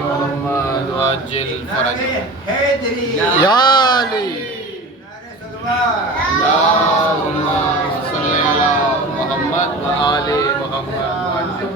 محمد وعجل فرجه یا علی اللهم صل على محمد وآل محمد وعجل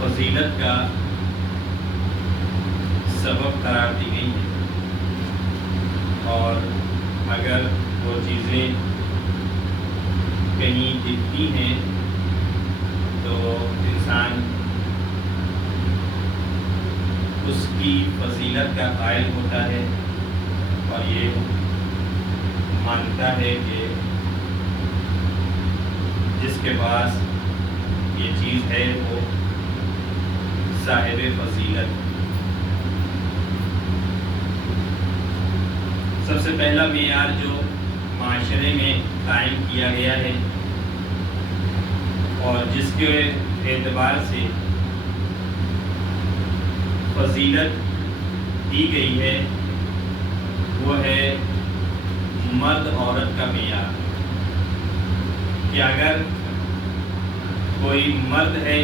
فضیلت کا سبب قرار دی گئی ہیں، اور اگر وہ چیزیں کہیں دکھتی ہیں تو انسان اس کی فضیلت کا قائل ہوتا ہے اور یہ مانتا ہے کہ جس کے پاس یہ چیز ہے وہ صاحب فضیلت۔ سب سے پہلا معیار جو معاشرے میں قائم کیا گیا ہے اور جس کے اعتبار سے فضیلت دی گئی ہے وہ ہے مرد عورت کا معیار، کہ اگر کوئی مرد ہے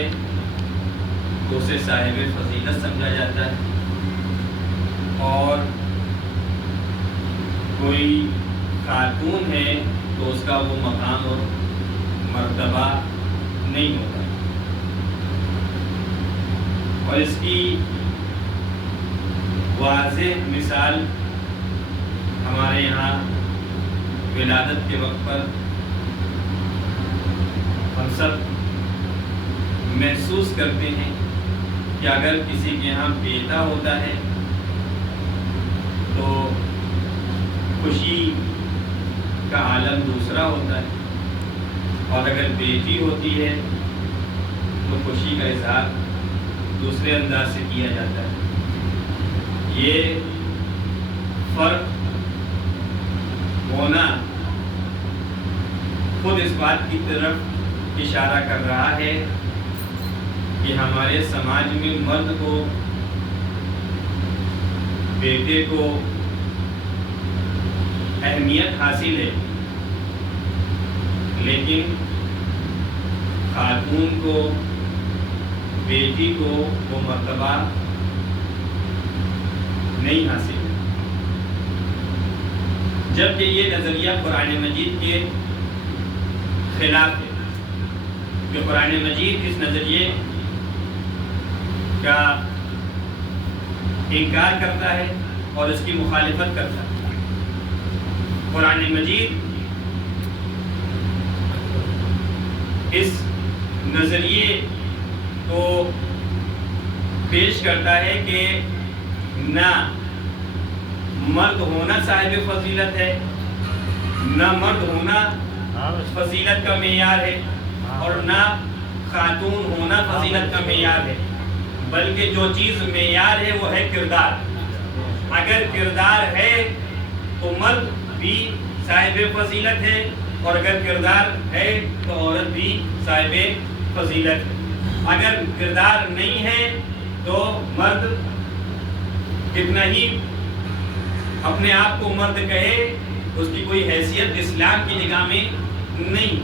تو اسے صاحب فضیلت سمجھا جاتا ہے، اور کوئی خاتون ہے تو اس کا وہ مقام اور مرتبہ نہیں ہوتا. اور اس کی واضح مثال ہمارے یہاں ولادت کے وقت پر ہم سب محسوس کرتے ہیں کہ اگر کسی کے یہاں بیٹا ہوتا ہے تو خوشی کا عالم دوسرا ہوتا ہے، اور اگر بیٹی ہوتی ہے تو خوشی کا اظہار دوسرے انداز سے کیا جاتا ہے. یہ فرق ہونا خود اس بات کی طرف اشارہ کر رہا ہے کہ ہمارے سماج میں مرد کو، بیٹے کو اہمیت حاصل ہے، لیکن خاتون کو، بیٹی کو وہ مرتبہ نہیں حاصل ہے. جبکہ یہ نظریہ قرآن مجید کے خلاف ہے، کہ قرآن مجید اس نظریے کا انکار کرتا ہے اور اس کی مخالفت کرتا ہے. قرآن مجید اس نظریے کو پیش کرتا ہے کہ نہ مرد ہونا صاحب فضیلت ہے، نہ مرد ہونا فضیلت کا معیار ہے، اور نہ خاتون ہونا فضیلت کا معیار ہے، بلکہ جو چیز معیار ہے وہ ہے کردار. اگر کردار ہے تو مرد بھی صاحب فضیلت ہے، اور اگر کردار ہے تو عورت بھی صاحب فضیلت ہے. اگر کردار نہیں ہے تو مرد کتنا ہی اپنے آپ کو مرد کہے، اس کی کوئی حیثیت اسلام کی نگاہ میں نہیں.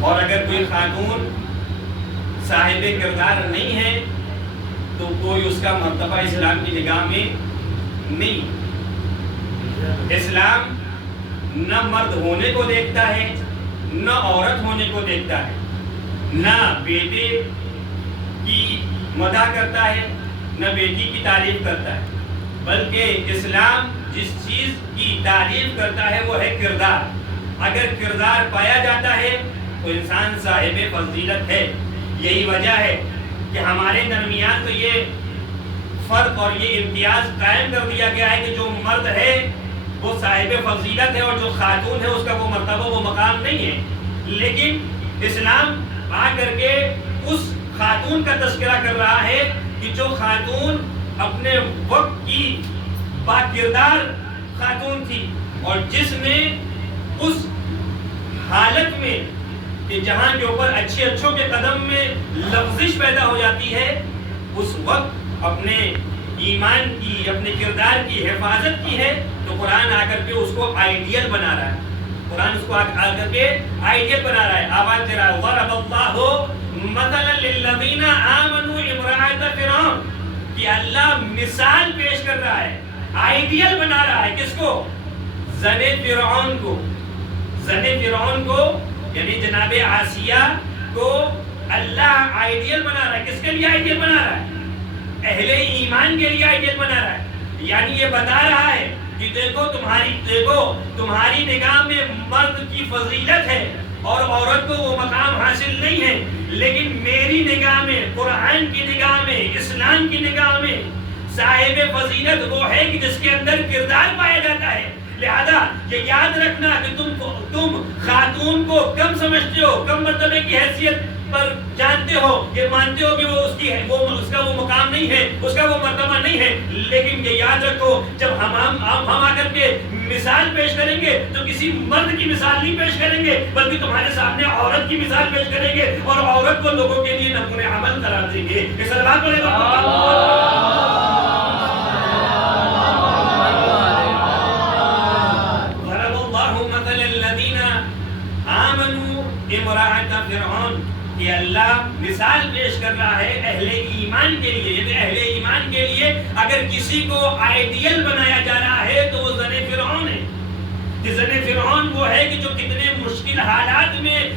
اور اگر کوئی خاتون صاحب کردار نہیں ہے تو کوئی اس کا مرتبہ اسلام کی نگاہ میں نہیں. اسلام نہ مرد ہونے کو دیکھتا ہے، نہ عورت ہونے کو دیکھتا ہے، نہ بیٹے کی مدح کرتا ہے، نہ بیٹی کی تعریف کرتا ہے، بلکہ اسلام جس چیز کی تعریف کرتا ہے وہ ہے کردار. اگر کردار پایا جاتا ہے تو انسان صاحب فضیلت ہے. یہی وجہ ہے کہ ہمارے درمیان تو یہ فرق اور یہ امتیاز قائم کر دیا گیا ہے کہ جو مرد ہے وہ صاحب فضیلت ہے، اور جو خاتون ہے اس کا وہ مرتبہ، وہ مقام نہیں ہے. لیکن اسلام آ کر کے اس خاتون کا تذکرہ کر رہا ہے کہ جو خاتون اپنے وقت کی با کردار خاتون تھی، اور جس نے اس حالت میں کہ جہاں کے اوپر اچھے اچھوں کے قدم میں لغزش پیدا ہو جاتی ہے، اس وقت اپنے ایمان کی، اپنے کردار کی حفاظت کی ہے. تو قرآن آ کر کے اس کو آئیڈیل بنا رہا ہے. قرآن اس کو آ کر کے آئیڈیل بنا رہا ہے. آواز دے رہا ہے ضرب اللہ مثلا للذین آمنوا امرأۃ فرعون، کہ اللہ مثال پیش کر رہا ہے، آئیڈیل بنا رہا ہے. کس کو؟ زن فرعون کو. زن فرعون کو یعنی جناب آسیہ کو اللہ آئیڈیل بنا رہا ہے. کس کے لیے آئیڈیل بنا رہا ہے؟ اہل ایمان کے لیے آئیڈیل بنا رہا ہے. یعنی یہ بتا رہا ہے کہ دیکھو تمہاری نگاہ میں مرد کی فضیلت ہے اور عورت کو وہ مقام حاصل نہیں ہے، لیکن میری نگاہ میں، قرآن کی نگاہ میں، اسلام کی نگاہ میں صاحب فضیلت وہ ہے کہ جس کے اندر کردار پایا جاتا ہے. لہذا یہ یاد رکھنا کہ تم خاتون کو کم سمجھتے ہو، کم مرتبے کی حیثیت پر جانتے ہو، یہ مانتے ہو کہ اس کا وہ مقام نہیں ہے، اس کا وہ مرتبہ نہیں ہے. لیکن یہ یاد رکھو جب ہم آ کر کے مثال پیش کریں گے تو کسی مرد کی مثال نہیں پیش کریں گے، بلکہ تمہارے سامنے عورت کی مثال پیش کریں گے، اور عورت کو لوگوں کے لیے نمونہ عمل قرار دیں گے. یہ صلوات پڑھے گا. امرأۃ فرعون، کہ اللہ مثال پیش کر رہا ہے اہل ایمان کے لیے. یعنی اہل ایمان کے لیے اگر کسی کو آئیڈیل بنایا جا رہا ہے تو وہ زن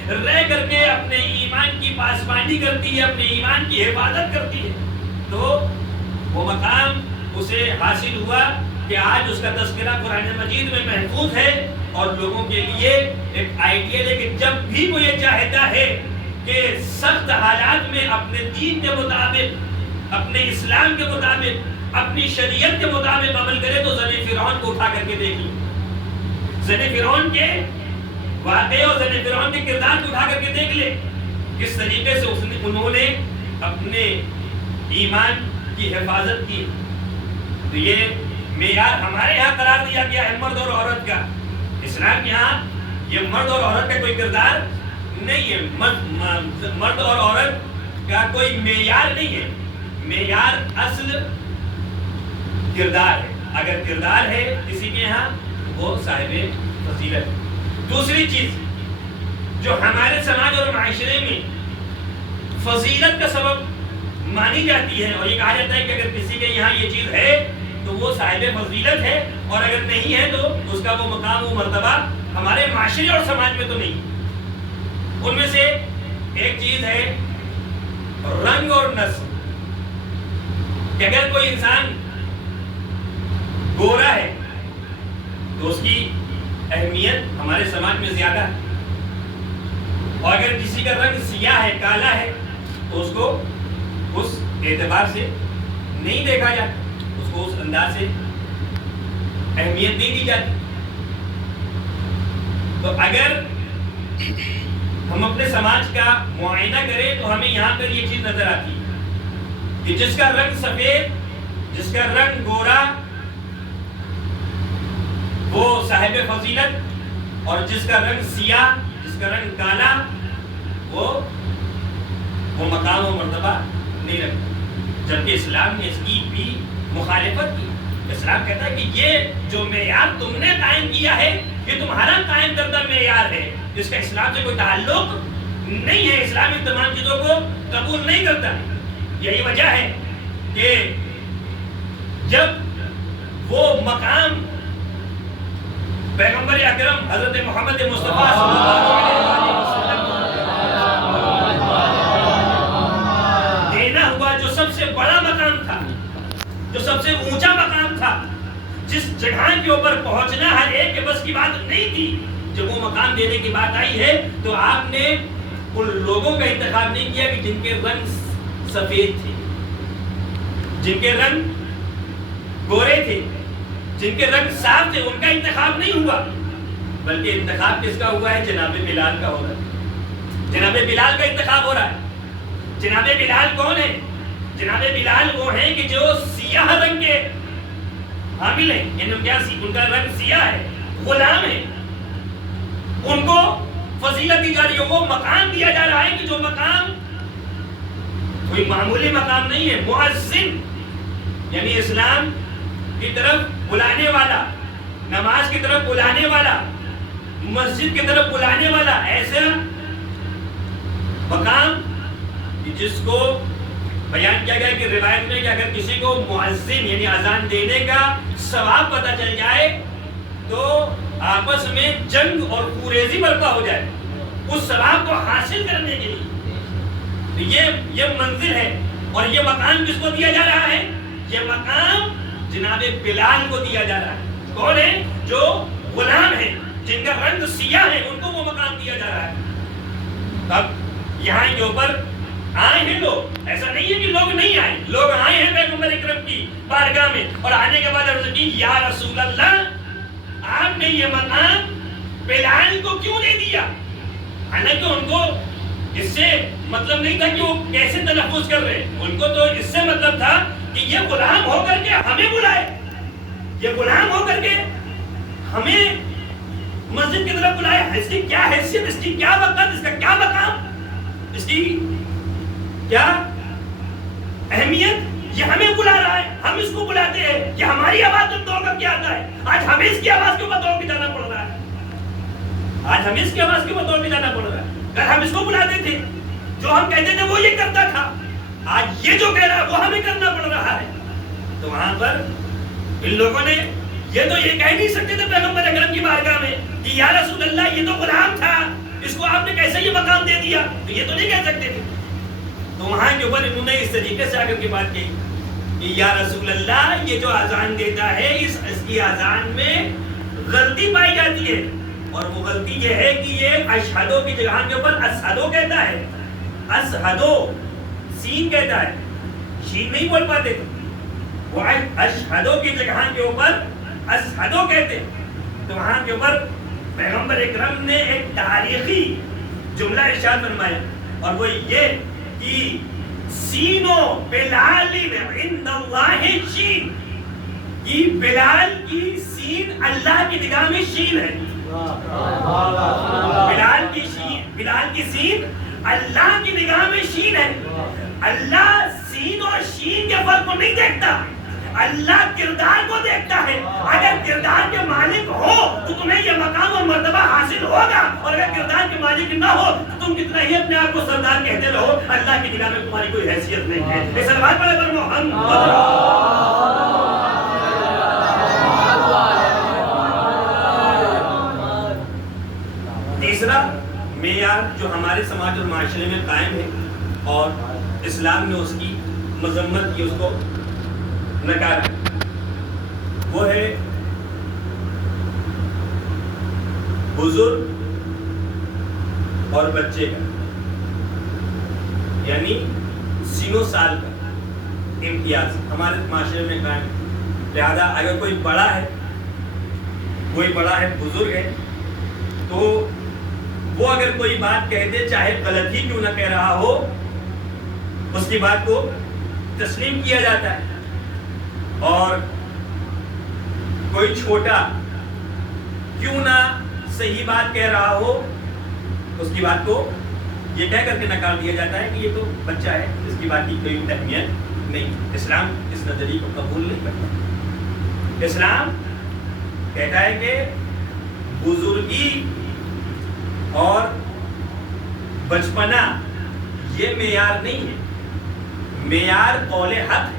رہ کر کے اپنے ایمان کی پاسبانی کرتی ہے، اپنے ایمان کی حفاظت کرتی ہے، تو وہ مقام اسے حاصل ہوا کہ آج اس کا تذکرہ قرآن مجید میں محفوظ ہے اور لوگوں کے لیے ایک آئیڈیل ہے کہ جب بھی وہ یہ چاہتا ہے کہ سخت حالات میں اپنے دین کے مطابق، اپنے اسلام کے مطابق، اپنی شریعت کے مطابق عمل کرے تو زن فرعون کو اٹھا کر کے دیکھ لیں، زن فرعون کے واقعے اور زن فرعون کے کردار کو اٹھا کر کے دیکھ لیں کس طریقے سے انہوں نے اپنے ایمان کی حفاظت کی۔ تو یہ معیار ہمارے یہاں قرار دیا گیا ہے مرد اور عورت کا، اسلام کے یہاں یہ مرد اور عورت کا کوئی کردار نہیں ہے، مرد اور عورت کا کوئی معیار نہیں ہے، معیار اصل کردار ہے، اگر کردار ہے کسی کے یہاں وہ صاحب فضیلت۔ دوسری چیز جو ہمارے سماج اور معاشرے میں فضیلت کا سبب مانی جاتی ہے، اور یہ کہا جاتا ہے کہ اگر کسی کے یہاں یہ چیز ہے تو وہ صاحب فضیلت ہے، اور اگر نہیں ہے تو اس کا وہ مقام، وہ مرتبہ ہمارے معاشرے اور سماج میں تو نہیں۔ ان میں سے ایک چیز ہے رنگ اور نسل، کہ اگر کوئی انسان گورا ہے تو اس کی اہمیت ہمارے سماج میں زیادہ ہے، اور اگر کسی کا رنگ سیاہ ہے، کالا ہے، تو اس کو اس اعتبار سے نہیں دیکھا جاتا، اس کو اس انداز سے اہمیت نہیں دی جاتی۔ تو اگر ہم اپنے سماج کا معائنہ کریں تو ہمیں یہاں پر یہ چیز نظر آتی ہے کہ جس کا رنگ سفید، جس کا رنگ گورا، وہ صاحب فضیلت، اور جس کا رنگ سیاہ، جس کا رنگ کالا، وہ مقام و مرتبہ نہیں رکھتا، جبکہ اسلام نے اس کی بھی مخالفت کی۔ اسلام کہتا ہے کہ یہ جو معیار تم نے قائم کیا ہے یہ تمہارا قائم کردہ معیار ہے، اس کا اسلام سے کوئی تعلق نہیں ہے، اسلام ان تمام چیزوں کو قبول نہیں کرتا۔ یہی وجہ ہے کہ جب وہ مقام پیغمبر اکرم حضرت محمد مصطفیٰ صلی اللہ علیہ وسلم دینا ہوا، جو سب سے بڑا مقام تھا، جو سب سے اونچا مقام تھا، جس جگہ کے اوپر پہنچنا ہر ایک کے بس کی بات نہیں تھی، جب وہ مقام دینے کی بات آئی ہے تو آپ نے ان لوگوں کا انتخاب نہیں کیا کہ جن کے رنگ سفید تھے، جن کے رنگ گورے تھے، جن کے رنگ صاف تھے، ان کا انتخاب نہیں ہوا، بلکہ انتخاب کس کا ہوا ہے؟ جناب بلال کا ہو رہا ہے، جناب بلال کا انتخاب ہو رہا ہے۔ جناب بلال کون ہے؟ جناب بلال وہ ہیں کہ جو سیاہ رنگ کے حامل ہیں، یعنی ان کا رنگ سیاہ ہے، غلام ہے، ان کو فضیلت دی جا رہی ہے، وہ مقام دیا جا رہا ہے کہ جو مقام کوئی معمولی مقام نہیں ہے، مؤذن، یعنی اسلام کی طرف بلانے والا، نماز کی طرف بلانے والا، مسجد کی طرف بلانے والا، ایسا مقام جس کو بیان کیا گیا کہ روایت میں کہ اگر کسی کو مؤذن یعنی اذان دینے کا ثواب پتہ چل جائے تو آپس میں جنگ اور خوریزی برپا ہو جائے اس ثواب کو حاصل کرنے کے لیے۔ یہ منزل ہے، اور یہ مقام کس کو دیا جا رہا ہے؟ یہ مقام جناب بلال کو دیا جا رہا ہے۔ کون ہے؟ جو غلام ہیں، جن کا رنگ سیاہ ہے، ان کو وہ مقام دیا جا رہا ہے۔ اب یہاں کے اوپر آئے ہیں لوگ، ایسا نہیں ہے کہ لوگ نہیں آئے، لوگ آئے ہیں پیغمبر اکرم کی بارگاہ میں، اور آنے کے بعد عرض کی یا رسول اللہ آپ نے یہ مقام بلال کو کیوں دے دیا؟ حالانکہ ان کو اس سے مطلب نہیں تھا کہ وہ کیسے تلفظ کر رہے، ان کو تو اس سے مطلب تھا کہ یہ غلام ہو کر کے ہمیں بلائے، یہ غلام ہو کر کے ہمیں مسجد کی طرف بلائے، اس کی کیا حیثیت، اس کی کیا وقت، اس کا کیا مقام، اس کی کیا اہمیت، یہ ہمیں بلا رہا ہے، ہم اس کو بلاتے ہیں، یہ ہماری آواز تک توڑ کر کے آتا ہے، آج ہمیں اس کی آواز کے اوپر توڑ کے جانا پڑ رہا ہے، آج ہمیں اس کی آواز کے اوپر توڑ کے جانا پڑ رہا ہے۔ اگر ہم اس کو بلاتے تھے، جو ہم کہتے تھے وہ یہ کرتا تھا، آج یہ جو کہہ رہا ہے وہ ہمیں کرنا پڑ رہا ہے، تو وہاں پر ان لوگوں نے یہ تو یہ کہہ نہیں سکتے تھے پیغمبر اکرم کی بارگاہ میں کہ یا رسول اللہ یہ تو غلام تھا، اس کو آپ نے کیسے یہ مقام دے دیا؟ تو یہ تو نہیں کہہ سکتے تھے. تو وہاں کے اوپر انہوں نے اس طریقے سے آ کر کے بات کہی کہ یا رسول اللہ یہ جو اذان دیتا ہے اس کی اذان میں غلطی پائی جاتی ہے، اور وہ غلطی یہ ہے کہ یہ اشہدو کی جگہ کے اوپر اشہدو کہتا ہے، اشہدو سین کہتا ہے، شین نہیں بول پاتے تھے، وہ اشہدو کی جگہ کے اوپر اشہدو کہتے. تو وہاں کے اوپر پیغمبر اکرم نے ایک تاریخی جملہ ارشاد فرمایا، اور وہ یہ کہ سینو بلال عند اللہ شین، کہ بلال کی سین اللہ کی نگاہ میں شین ہے. بلال کی سین اللہ کی نگاہ میں شین ہے. اللہ سین اور شین کے فرق کو نہیں دیکھتا، اللہ کردار کو دیکھتا ہے. اگر کردار کے مالک ہو تو تمہیں یہ مقام اور مرتبہ حاصل ہوگا، اور اگر کردار کے مالک نہ ہو تو تم کتنا ہی اپنے آپ کو سردار کہتے رہو، اللہ کی نگاہ میں تمہاری کوئی حیثیت نہیں ہے. یہ سلوات پڑھے پر محمد. تیسرا معیار جو ہمارے سماج اور معاشرے میں قائم ہے اور اسلام نے اس کی مذمت کی، اس کو نکارا، وہ ہے بزرگ اور بچے کا، یعنی سینوں سال کا امتیاز ہمارے معاشرے میں قائم ہے. لہذا اگر کوئی بڑا ہے بزرگ ہے، تو وہ اگر کوئی بات کہہ دے چاہے غلط ہی کیوں نہ کہہ رہا ہو، اس کی بات کو تسلیم کیا جاتا ہے. اور کوئی چھوٹا کیوں نہ صحیح بات کہہ رہا ہو، اس کی بات کو یہ کہہ کر کے نکال دیا جاتا ہے کہ یہ تو بچہ ہے، اس کی بات کی کوئی اہمیت نہیں. اسلام اس نظریے کو قبول نہیں کرتا. اسلام کہتا ہے کہ بزرگی اور بچپنا یہ معیار نہیں ہے، معیار قول حق ہے،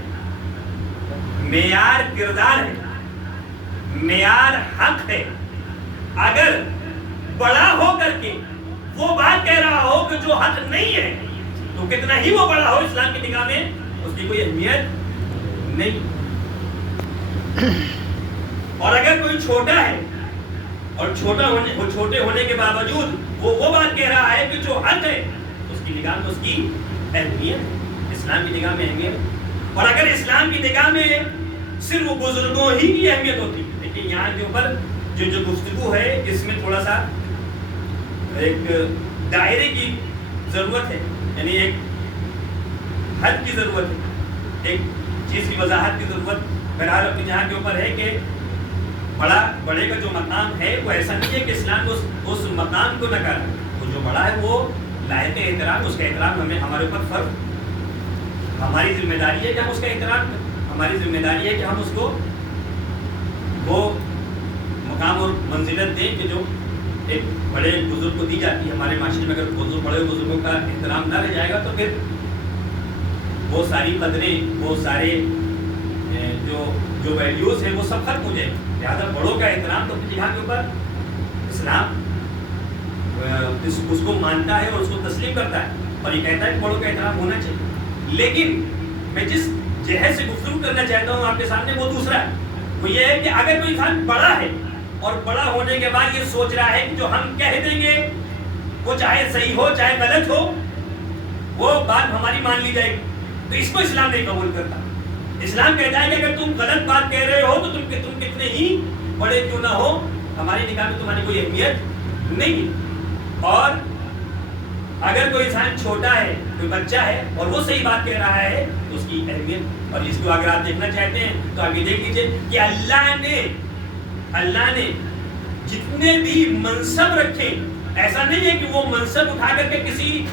معیار کردار ہے، معیار حق ہے. اگر بڑا ہو کر کے وہ بات کہہ رہا ہو کہ جو حق نہیں ہے، تو کتنا ہی وہ بڑا ہو اسلام کی نگاہ میں اس کی کوئی اہمیت نہیں. اور اگر کوئی چھوٹا ہے اور چھوٹے ہونے کے باوجود وہ بات کہہ رہا ہے کہ جو حق ہے، اس کی نگاہ میں اس کی اہمیت، اسلام کی نگاہ میں اہمیت. اور اگر اسلام کی نگاہ میں صرف بزرگوں ہی کی اہمیت ہوتی، لیکن یہاں کے اوپر جو گفتگو ہے اس میں تھوڑا سا ایک دائرے کی ضرورت ہے، یعنی ایک حد کی ضرورت ہے، ایک چیز کی وضاحت کی ضرورت. بہرحال اپنے یہاں کے اوپر ہے کہ بڑے کا جو مقام ہے وہ ایسا نہیں ہے کہ اسلام اس مقام کو نکارا. وہ جو بڑا ہے وہ لائق احترام، اس کا احترام ہمارے اوپر فرض، ہماری ذمہ داری ہے کہ ہم اس کا احترام کریں. ہماری ذمہ داری ہے کہ ہم اس کو وہ مقام اور منزلت دیں کہ جو ایک بڑے بزرگ کو دی جاتی ہے. ہمارے معاشرے میں اگر بڑے بزرگوں کا احترام نہ رہ جائے گا تو پھر وہ ساری قدریں، وہ سارے جو ویلیوز ہیں وہ سب ختم ہو جائیں گے. لہٰذا بڑوں کا احترام تو اپنی جگہ کے اوپر اسلام اس کو مانتا ہے اور اس کو تسلیم کرتا ہے، اور یہ کہتا ہے کہ بڑوں کا احترام ہونا چاہیے. لیکن میں جس جہت سے گفتگو کرنا چاہتا ہوں آپ کے سامنے وہ دوسرا ہے. وہ یہ ہے کہ اگر کوئی انسان بڑا ہے اور بڑا ہونے کے بعد یہ سوچ رہا ہے کہ جو ہم کہہ دیں گے وہ چاہے صحیح ہو چاہے غلط ہو، وہ بات ہماری مان لی جائے گی، تو اس کو اسلام نہیں قبول کرتا. اسلام کہتا ہے کہ اگر تم غلط بات کہہ رہے ہو تو تم کتنے ہی بڑے کیوں نہ ہو، ہماری نگاہ میں تمہاری کوئی اہمیت نہیں ہے. اور اگر کوئی انسان چھوٹا ہے، کوئی بچہ ہے اور وہ صحیح بات کہہ رہا ہے تو اس کی اہمیت، اور اس کو اگر آپ دیکھنا چاہتے ہیں تو آپ یہ دیکھ لیجیے کہ اللہ نے جتنے بھی منصب رکھے، ایسا نہیں ہے کہ وہ منصب اٹھا کر کے کسی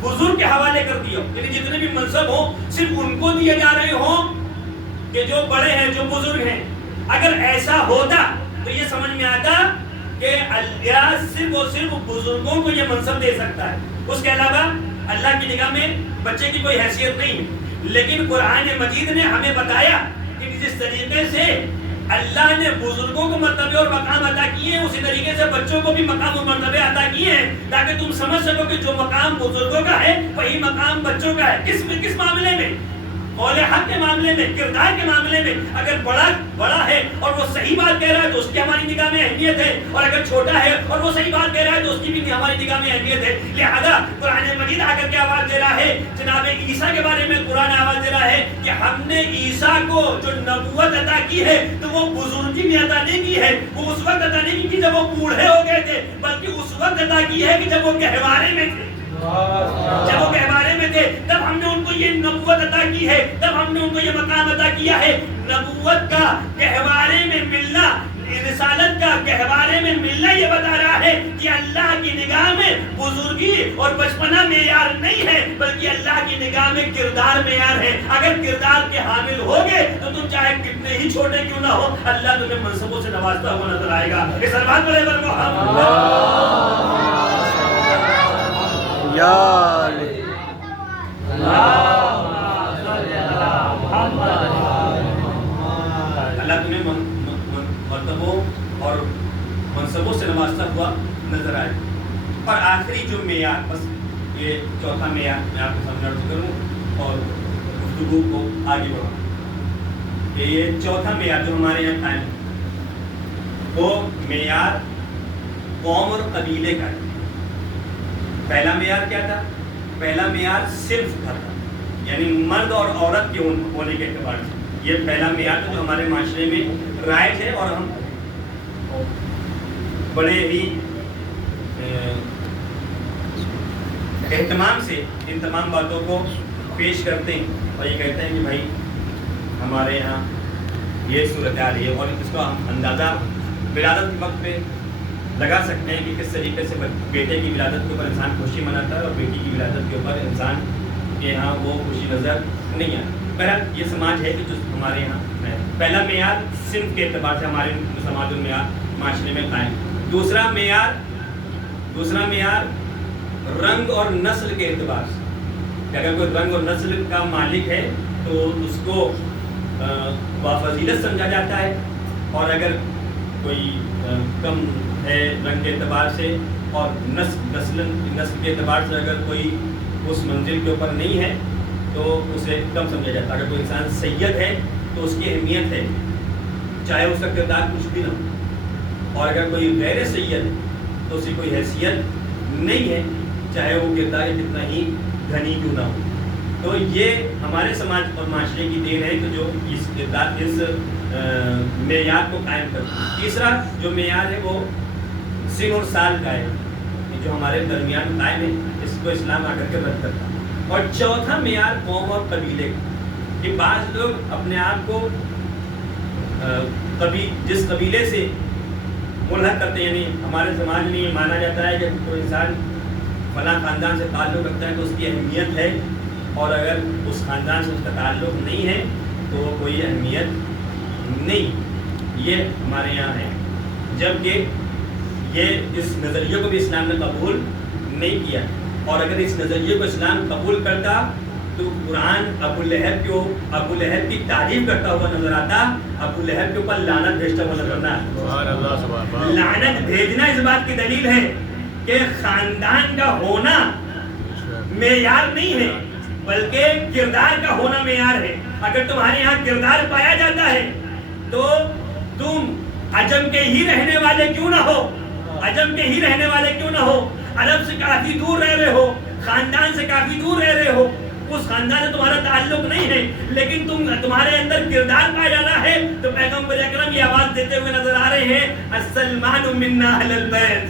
بزرگ کے حوالے کر دیا، یعنی جتنے بھی منصب ہوں صرف ان کو دیے جا رہے ہوں کہ جو بڑے ہیں، جو بزرگ ہیں. اگر ایسا ہوتا تو یہ سمجھ میں آتا کہ اللہ صرف اور صرف بزرگوں کو یہ منصب دے سکتا ہے، اس کے علاوہ اللہ کی نگاہ میں بچے کی کوئی حیثیت نہیں ہے. لیکن قرآن مجید نے ہمیں بتایا کہ جس طریقے سے اللہ نے بزرگوں کو کو مرتبے اور مقام عطا کیے ہیں اسی طریقے سے بچوں کو بھی مقام اور مرتبے عطا کیے ہیں تاکہ تم سمجھ سکو کہ جو مقام بزرگوں کا ہے وہی مقام بچوں کا ہے. کس معاملے میں؟ قول حق کے معاملے میں, کردار کے معاملے میں. اگر بڑا ہے اور وہ صحیح بات کہہ رہا ہے تو اس کی ہماری نگاہ میں اہمیت ہے, اور اگر چھوٹا ہے اور وہ صحیح بات کہہ رہا ہے تو اس کی بھی ہماری نگاہ میں اہمیت ہے. لہذا قرآن مجید آ کر کے آواز دے رہا ہے جناب عیسیٰ کے بارے میں. قرآن آواز دے رہا ہے کہ ہم نے عیسیٰ کو جو نبوت عطا کی ہے تو وہ بزرگی میں عطا نہیں کی ہے, وہ اس وقت عطا نہیں کی جب وہ بوڑھے ہو گئے تھے, بلکہ اس وقت عطا کی ہے کہ جب وہ گہوارے میں تھے. جب وہ گہوارے میں تھے تب ہم نے ان کو یہ نبوت عطا کی ہے, تب ہم نے ان کو یہ مقام عطا کیا ہے. نبوت کا گہوارے میں ملنا, رسالت کا گہوارے میں ملنا یہ بتا رہا ہے کہ اللہ کی نگاہ میں بزرگی اور بچپنا معیار نہیں ہے, بلکہ اللہ کی نگاہ میں کردار معیار ہے. اگر کردار کے حامل ہوگے تو تم چاہے کتنے ہی چھوٹے کیوں نہ ہو, اللہ تمہیں منصبوں سے نوازتا ہوا نظر آئے گا. اس سلمان بڑے بر محمد یا علی. اللہ تمہیں مرتبوں اور منصبوں سے نوازتا ہوا نظر آئے. اور آخری جو معیار, بس یہ چوتھا معیار میں آپ کو سمجھا کروں اور گفتگو کو آگے بڑھاؤں کہ یہ چوتھا معیار جو ہمارے یہاں قائم ہے وہ معیار قوم اور قبیلے کا ہے. پہلا معیار کیا تھا؟ پہلا معیار صرف تھا, یعنی مرد اور عورت کے ہونے کے اعتبار سے. یہ پہلا معیار جو ہمارے معاشرے میں رائج ہے اور ہم بڑے ہی اہتمام سے ان تمام باتوں کو پیش کرتے ہیں اور یہ کہتے ہیں کہ بھائی ہمارے یہاں یہ صورتحال ہے. اور اس کا ہم اندازہ ولادت کے وقت پہ لگا سکتے ہیں کہ کس طریقے سے بیٹے کی ولادت کے اوپر انسان خوشی مناتا ہے اور بیٹی کی ولادت کے اوپر انسان کے یہاں وہ خوشی نظر نہیں آتی. بہرحال یہ سماج ہے کہ جو ہمارے یہاں ہے. پہلا معیار صنف کے اعتبار سے ہمارے سماج المعیار معاشرے میں قائم. دوسرا معیار رنگ اور نسل کے اعتبار سے, کہ اگر کوئی رنگ اور نسل کا مالک ہے تو اس کو بافضیلت سمجھا جاتا ہے, اور اگر کوئی کم ہے رنگ کے اعتبار سے اور نسل کے اعتبار سے اگر کوئی اس منزل کے اوپر نہیں ہے تو اسے کم سمجھا جاتا ہے. اگر کوئی انسان سید ہے تو اس کی اہمیت ہے چاہے اس کا کردار کچھ بھی نہ ہو, اور اگر کوئی غیر سید ہے تو اس کی کوئی حیثیت نہیں ہے چاہے وہ کردار کتنا ہی گھنی کیوں نہ ہو. تو یہ ہمارے سماج اور معاشرے کی دین ہے کہ جو اس معیار کو قائم کرتا ہے. تیسرا جو معیار ہے وہ سن اور سال کا ہے جو ہمارے درمیان قائم ہے, اس کو اسلام آ کر کے رد کرتا ہے. اور چوتھا معیار قوم اور قبیلے کا, کہ بعض لوگ اپنے آپ کو جس قبیلے سے ملحق کرتے ہیں, یعنی ہمارے سماج میں یہ مانا جاتا ہے کہ کوئی انسان فلاں خاندان سے تعلق رکھتا ہے تو اس کی اہمیت ہے, اور اگر اس خاندان سے اس کا تعلق نہیں ہے تو کوئی اہمیت نہیں. یہ ہمارے یہاں ہے, جبکہ یہ اس نظریے کو بھی اسلام نے قبول نہیں کیا. اور اگر اس نظریے کو اسلام قبول کرتا تو قرآن ابو لہب کی تعریف کرتا ہوا نظر آتا, ابو لہب کے اوپر لعنت بھیجتا ہوا نظر آتا. لعنت بھیجنا اس بات کی دلیل ہے کہ خاندان کا ہونا معیار نہیں ہے بلکہ کردار کا ہونا معیار ہے. اگر تمہارے یہاں کردار پایا جاتا ہے تو تم عجم کے ہی رہنے والے کیوں نہ ہو, عرب سے کافی دور رہ رہے ہو, خاندان سے کافی دور رہ رہے ہو, اس خاندان سے تمہارا تعلق نہیں ہے, لیکن تمہارے اندر کردار پایا جانا ہے, تو پیغمبر اکرم یہ آواز دیتے ہوئے نظر آ رہے ہیں, السلمان منا اہل البیت,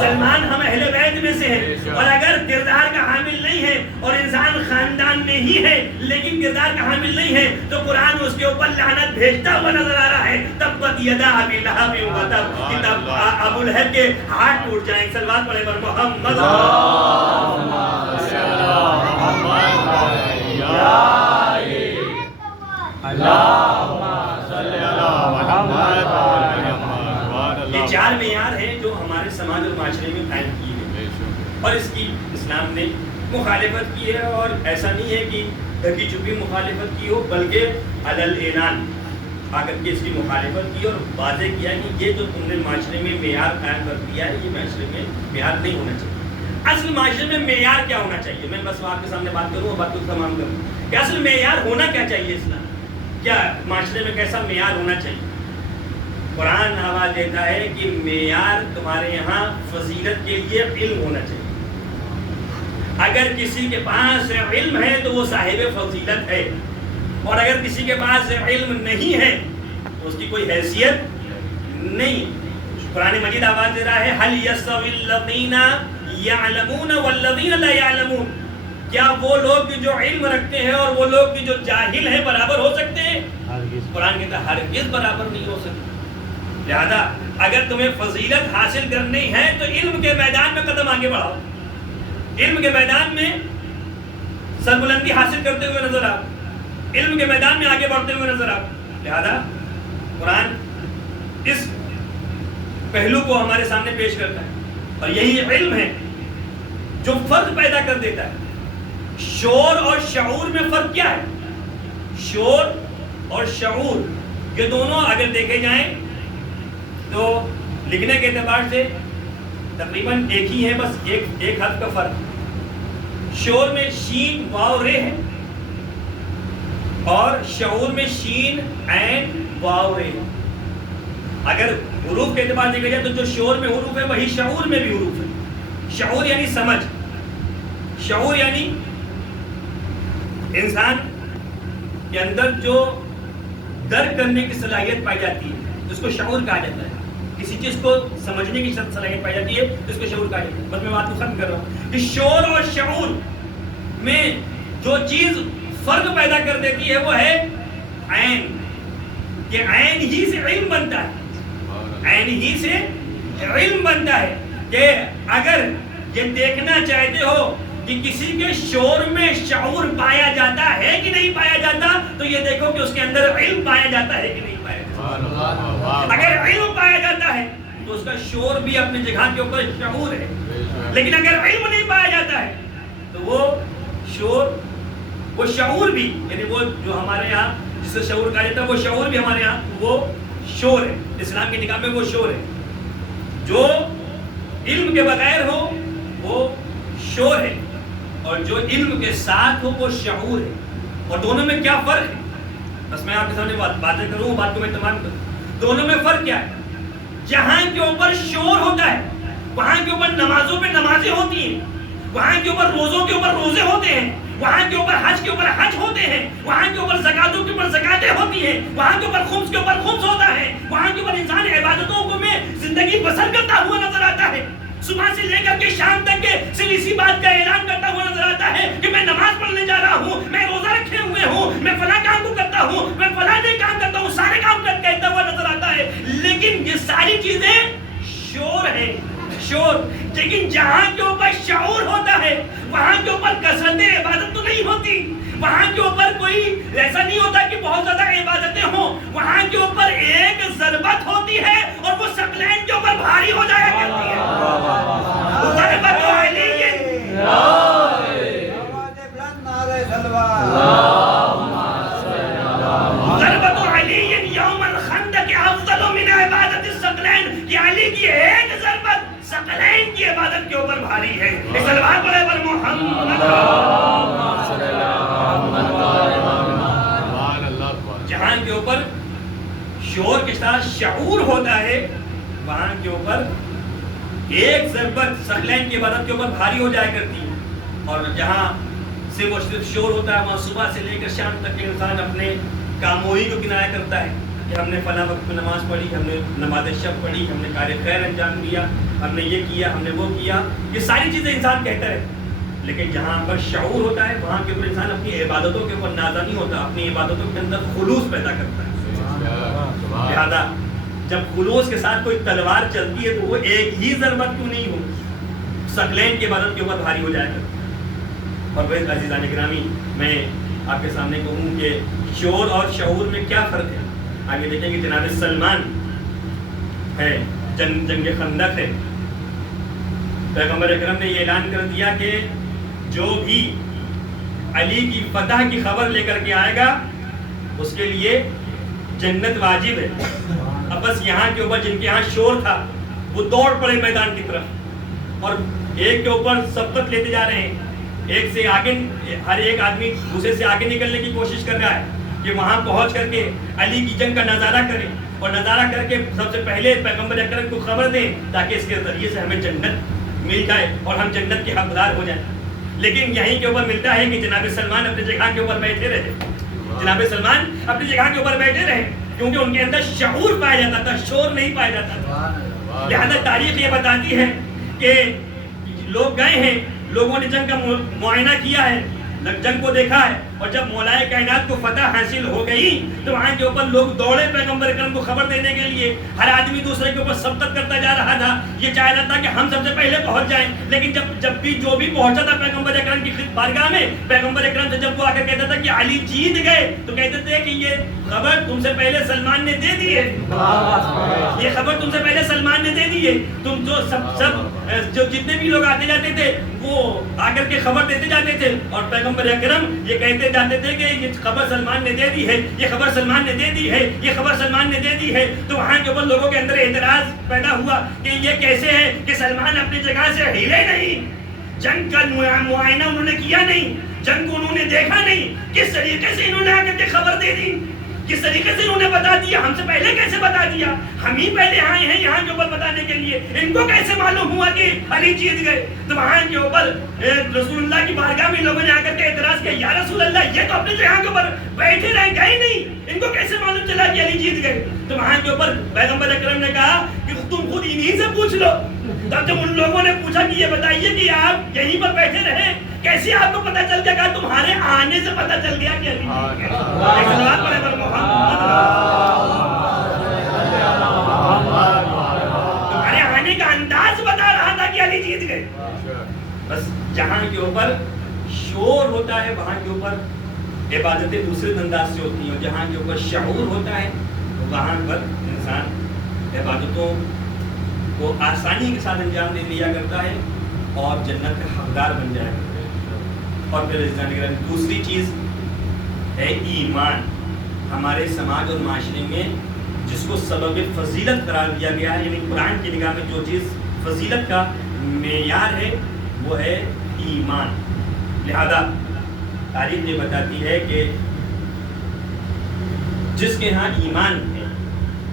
سلمان ہم اہل بیت میں سے ہیں. اور اگر کردار کا حامل نہیں ہے اور انسان خاندان میں ہی ہے لیکن کردار کا حامل نہیں ہے تو قرآن اس کے اوپر لعنت بھیجتا ہوا نظر آ رہا ہے. تبت یدا ابی لہب وتب, کہ تب ابو لہب کے ہاتھ ٹوٹ جائیں. صلوات پڑھیں پر محمد یہ چار معیار ہیں جو ہمارے سماج اور معاشرے میں قائم کیے گئے, اور اس کی اسلام نے مخالفت کی ہے. اور ایسا نہیں ہے کہ ڈھکی چھپی مخالفت کی ہو, بلکہ علل اعلان آ کر کے اس کی مخالفت کی اور واضح کیا کہ یہ جو تم نے معاشرے میں معیار قائم کر دیا ہے یہ معاشرے میں معیار نہیں ہونا چاہیے۔ اصل معاشرے میں معیار کیا ہونا چاہیے، میں بس آپ کے سامنے بات کروں اور بات کو تمام کروں کہ اصل معیار ہونا کیا چاہیے، اسلام کیا معاشرے میں کیسا معیار ہونا چاہیے۔ قرآن آواز دیتا ہے کہ معیار تمہارے یہاں فضیلت کے لیے علم ہونا چاہیے۔ اگر کسی کے پاس علم ہے تو وہ صاحب فضیلت ہے، اور اگر کسی کے پاس علم نہیں ہے تو اس کی کوئی حیثیت نہیں۔ قرآن مجید آواز دے رہا ہے هل يستوي الذين يعلمون والذين لا يعلمون، کیا وہ لوگ جو علم رکھتے ہیں اور وہ لوگ جو جاہل ہیں برابر ہو سکتے ہیں؟ قرآن کہتا ہے ہرگز برابر نہیں ہو سکتے۔ لہذا اگر تمہیں فضیلت حاصل کرنی ہے تو علم کے میدان میں قدم آگے بڑھاؤ، علم کے میدان میں سربلندی حاصل کرتے ہوئے نظر آؤ، علم کے میدان میں آگے بڑھتے ہوئے نظر آؤ۔ لہذا قرآن اس پہلو کو ہمارے سامنے پیش کرتا ہے، اور یہی علم ہے جو فرق پیدا کر دیتا ہے۔ شعور اور شعور میں فرق کیا ہے؟ شعور اور شعور یہ دونوں اگر دیکھے جائیں تو لکھنے کے اعتبار سے تقریباً ایک ہی ہے، بس ایک حرف کا فرق۔ شعور میں شین واو رے ہے، اور شعور میں شین عین واو رے ہے۔ اگر حروف کے اعتبار دیکھا جائے تو جو شعور میں حروف ہے وہی شعور میں بھی حروف ہے۔ شعور یعنی سمجھ، شعور یعنی انسان کے اندر جو درک کرنے کی صلاحیت پائی جاتی ہے اس کو شعور کہا جاتا ہے۔ کسی چیز کو سمجھنے کی صلاحیت پائی جاتی ہے اس کو شعور کہا جاتا ہے۔ بس میں بات کو ختم کر رہا ہوں کہ شعور اور شعور میں جو چیز فرق پیدا کر دیتی ہے وہ ہے عین، کہ عین ہی سے علم بنتا ہے، عین ہی سے علم بنتا ہے۔ کہ اگر یہ دیکھنا چاہتے ہو کہ کسی کے شعور میں شعور پایا جاتا ہے کہ نہیں پایا جاتا تو یہ دیکھو کہ اس کے اندر علم پایا جاتا ہے کہ نہیں پایا جاتا۔ اگر علم پایا جاتا ہے تو اس کا شعور بھی اپنی جگہ کے اوپر شعور ہے، لیکن اگر علم نہیں پایا جاتا ہے تو وہ شعور، وہ شعور بھی، یعنی وہ جو ہمارے یہاں جس سے شعور کہا جاتا ہے وہ شعور بھی ہمارے یہاں وہ شعور ہے۔ اسلام کی نگاہ میں وہ شعور ہے۔ جو علم کے بغیر ہو وہ شعور ہے، اور جو علم کے ساتھ ہو وہ شعور ہے۔ اور دونوں میں کیا فرق ہے؟ بس میں آپ کے سامنے باتیں کروں، بات کو میں تمام کروں۔ دونوں میں فرق کیا ہے؟ جہاں کے اوپر شعور ہوتا ہے وہاں کے اوپر نمازوں پہ نمازیں ہوتی ہیں، وہاں کے اوپر روزوں کے اوپر روزے ہوتے ہیں، وہاں کے اوپر حج کے اوپر حج ہوتے ہیں، وہاں کے اوپر زکاتوں کے اوپر زکاتیں ہوتی ہیں، وہاں کے اوپر خمس کے اوپر خمس ہوتا ہے، وہاں کے اوپر انسان عبادتوں کو میں زندگی بسر کرتا ہوا نظر آتا ہے۔ صبح سے لے کر کے شام تک کے صرف اسی بات کا اعلان کرتا ہوا نظر آتا ہے کہ میں نماز پڑھنے جا رہا ہوں، میں روزہ رکھے ہوئے ہوں، میں فلاں کام کو کرتا ہوں، میں فلاں کام کرتا ہوں، سارے کام کہتا ہوا نظر آتا ہے۔ لیکن یہ ساری چیزیں شعور ہیں، شعور۔ لیکن جہاں کے اوپر شعور ہوتا ہے وہاں کے اوپر کثرت عبادت تو نہیں ہوتی، وہاں کے اوپر کوئی ایسا نہیں ہوتا کہ بہت زیادہ عبادتیں ہوں، وہاں کے اوپر ایک ضربت ہوتی ہے اور وہ ثقلین کے اوپر بھاری ہو جایا کرتی ہے۔ ضربت علی ضربت علی یوم الخندق افضل من عبادت الثقلین، کہ علی کی ایک ضربت ثقلین کی عبادت کے اوپر بھاری ہے۔ اس سلوات پڑھے پر محمد۔ جہاں کے اوپر شعور کے ساتھ شعور ہوتا ہے وہاں کے اوپر ایک ضربت ثقلین کی عبادت کے اوپر بھاری ہو جایا کرتی ہے، اور جہاں سے وہ صرف شعور ہوتا ہے وہاں صبح سے لے کر شام تک انسان اپنے کاموئی کو کنایا کرتا ہے کہ ہم نے فلاں وقت میں نماز پڑھی، ہم نے نماز شب پڑھی، ہم نے کار خیر انجام دیا، ہم نے یہ کیا، ہم نے وہ کیا، یہ ساری چیزیں انسان کہتا ہے۔ لیکن جہاں پر شعور ہوتا ہے وہاں کے اوپر انسان اپنی عبادتوں کے اوپر نازا نہیں ہوتا، اپنی عبادتوں کے اندر خلوص پیدا کرتا ہے۔ لہذا جب خلوص کے ساتھ کوئی تلوار چلتی ہے تو وہ ایک ہی ضربت کیوں نہیں ہو، ثقلین کی عبادت کے اوپر بھاری ہو جائے گا۔ اور بھائی عزیزان گرامی، میں آپ کے سامنے کہوں کہ شعور اور شعور میں کیا فرق ہے۔ آگے دیکھیں کہ جناب سلمان ہے، جنگ خندق ہے، پیغمبر اکرم نے یہ اعلان کر دیا کہ جو بھی علی کی فتح کی خبر لے کر کے آئے گا اس کے لیے جنت واجب ہے. اب بس یہاں کے اوپر جن کے یہاں شور تھا وہ دوڑ پڑے میدان کی طرف اور ایک کے اوپر سبقت لیتے جا رہے ہیں. ایک سے آگے ہر ایک آدمی دوسرے سے آگے نکلنے کی کوشش کر رہا ہے کہ وہاں پہنچ کر کے علی کی جنگ کا نظارہ کریں اور نظارہ کر کے سب سے پہلے پیغمبر اکرم کو خبر دیں تاکہ اس کے ذریعے سے ہمیں جنت مل جائے اور ہم جنت کے حقدار ہو جائیں. لیکن یہیں کے اوپر ملتا ہے کہ جناب سلمان اپنی جگہ کے اوپر بیٹھے رہے. جناب سلمان اپنی جگہ کے اوپر بیٹھے رہے کیونکہ ان کے اندر شعور پایا جاتا تھا, شور نہیں پایا جاتا تھا. لہذا تاریخ یہ بتاتی ہے کہ لوگ گئے ہیں, لوگوں نے جنگ کا معائنہ کیا ہے, جنگ کو دیکھا ہے, اور جب مولائے کائنات کو فتح حاصل ہو گئی تو وہاں کے اوپر لوگ دوڑے پیغمبر اکرم کو خبر دینے کے لیے. ہر آدمی دوسرے کے اوپر سبقت کرتا جا رہا تھا, یہ چاہ رہا تھا کہ ہم سب سے پہلے پہنچ جائیں. لیکن جب بھی جو بھی پہنچا تھا پیغمبر اکرم کی بارگاہ میں, پیغمبر اکرم سے جب وہ آ کر کہتا تھا کہ علی جیت گئے تو کہتے تھے کہ یہ خبر تم سے پہلے سلمان نے دے دی ہے, یہ خبر تم سے پہلے سلمان نے دے دی ہے. تم جو جتنے بھی لوگ آتے جاتے تھے وہ آ کر کے خبر دیتے جاتے تھے اور پیغمبر اکرم یہ کہتے جاتے تھے کہ یہ خبر سلمان نے دے دی ہے, یہ خبر سلمان نے دے دی ہے, یہ خبر سلمان نے دے دی ہے. تو وہاں کے اوپر لوگوں کے اندر اعتراض پیدا ہوا کہ یہ کیسے ہے کہ سلمان اپنی جگہ سے ہلے نہیں, جنگ کا معائنہ انہوں نے کیا نہیں, جنگ کو انہوں نے دیکھا نہیں, کس طریقے سے انہوں نے آ کر کے خبر دے دی, کس طریقے سے انہوں نے بتا دیا, ہم سے پہلے کیسے بتا دیا, ہم ہی پہلے آئے ہیں یہاں کے اوپر بتانے کے لیے, ان کو کیسے معلوم ہوا کہ علی جیت گئے. تو وہاں کے اوپر رسول اللہ کی بارگاہ میں لوگوں نے آ کر کے اعتراض کیا, یا رسول اللہ یہ تو اپنے جگہ کے اوپر بیٹھے رہے گئے نہیں, ان کو کیسے معلوم چلا کہ علی جیت گئے. تو وہاں کے اوپر پیغمبر اکرم نے کہا کہ تم خود انہی سے پوچھ لو. تب جب ان لوگوں نے پوچھا کہ یہ بتائیے کہ آپ یہیں پر بیٹھے رہے, کیسے آپ کو پتا چل گیا, کہا تمہارے آنے سے پتا چل گیا کہ علی جیت گئے. تمہارے آنے کا انداز بتا رہا تھا کہ علی جیت گئے. بس جہاں کے اوپر شور ہوتا ہے وہاں کے اوپر عبادتیں دوسرے انداز سے ہوتی ہیں, اور جہاں کے اوپر شعور ہوتا ہے وہاں پر انسان عبادتوں کو آسانی کے ساتھ انجام دے لیا کرتا ہے اور جنت کا حقدار بن جائے. اور پھر دوسری چیز ہے ایمان. ہمارے سماج اور معاشرے میں جس کو سبب فضیلت قرار دیا گیا ہے, یعنی قرآن کی نگاہ میں جو چیز فضیلت کا معیار ہے وہ ہے ایمان. لہذا تاریخ یہ بتاتی ہے کہ جس کے ہاں ایمان ہے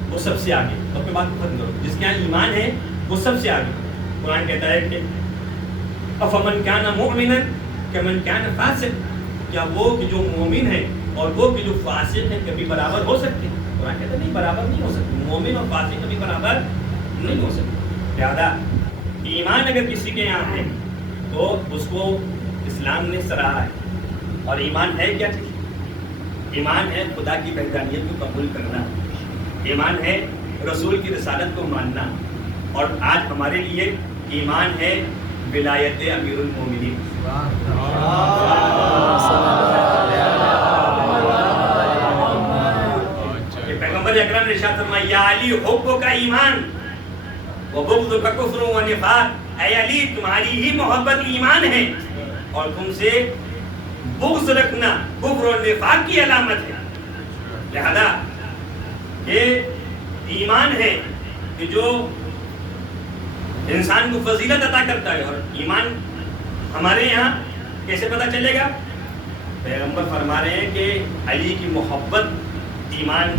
وہ سب سے آگے. اپنے بات کو ختم کرو, جس کے ہاں ایمان ہے وہ سب سے آگے. قرآن کہتا ہے کہ افمن کان مؤمنا کمن کان فاسق, کیا وہ کہ جو مومن ہے اور وہ کہ جو فاسق ہے کبھی برابر ہو سکتے ہیں. قرآن کہتا ہے نہیں, برابر نہیں ہو سکتے. مومن اور فاسق کبھی برابر نہیں ہو سکتے. لہذا ایمان اگر کسی کے یہاں ہے تو اس کو اسلام نے سراہا ہے. اور ایمان ہے کیا چیز؟ ایمان ہے خدا کی وحدانیت کو قبول کرنا, ایمان ہے رسول کی رسالت کو ماننا, اور آج ہمارے لیے ایمان ہے ولایت امیر المومنین. پیغمبر اکرم نے ارشاد فرمایا یا علی حب کا ایمان و بغض کا کفر و نفاق, اے علی تمہاری ہی محبت ایمان ہے اور تم سے بغض رکھنا کفر و نفاق کی علامت ہے. لہذا یہ ایمان ہے کہ جو انسان کو فضیلت عطا کرتا ہے. اور ایمان ہمارے یہاں کیسے پتہ چلے گا؟ پیغمبر فرما رہے ہیں کہ علی کی محبت ایمان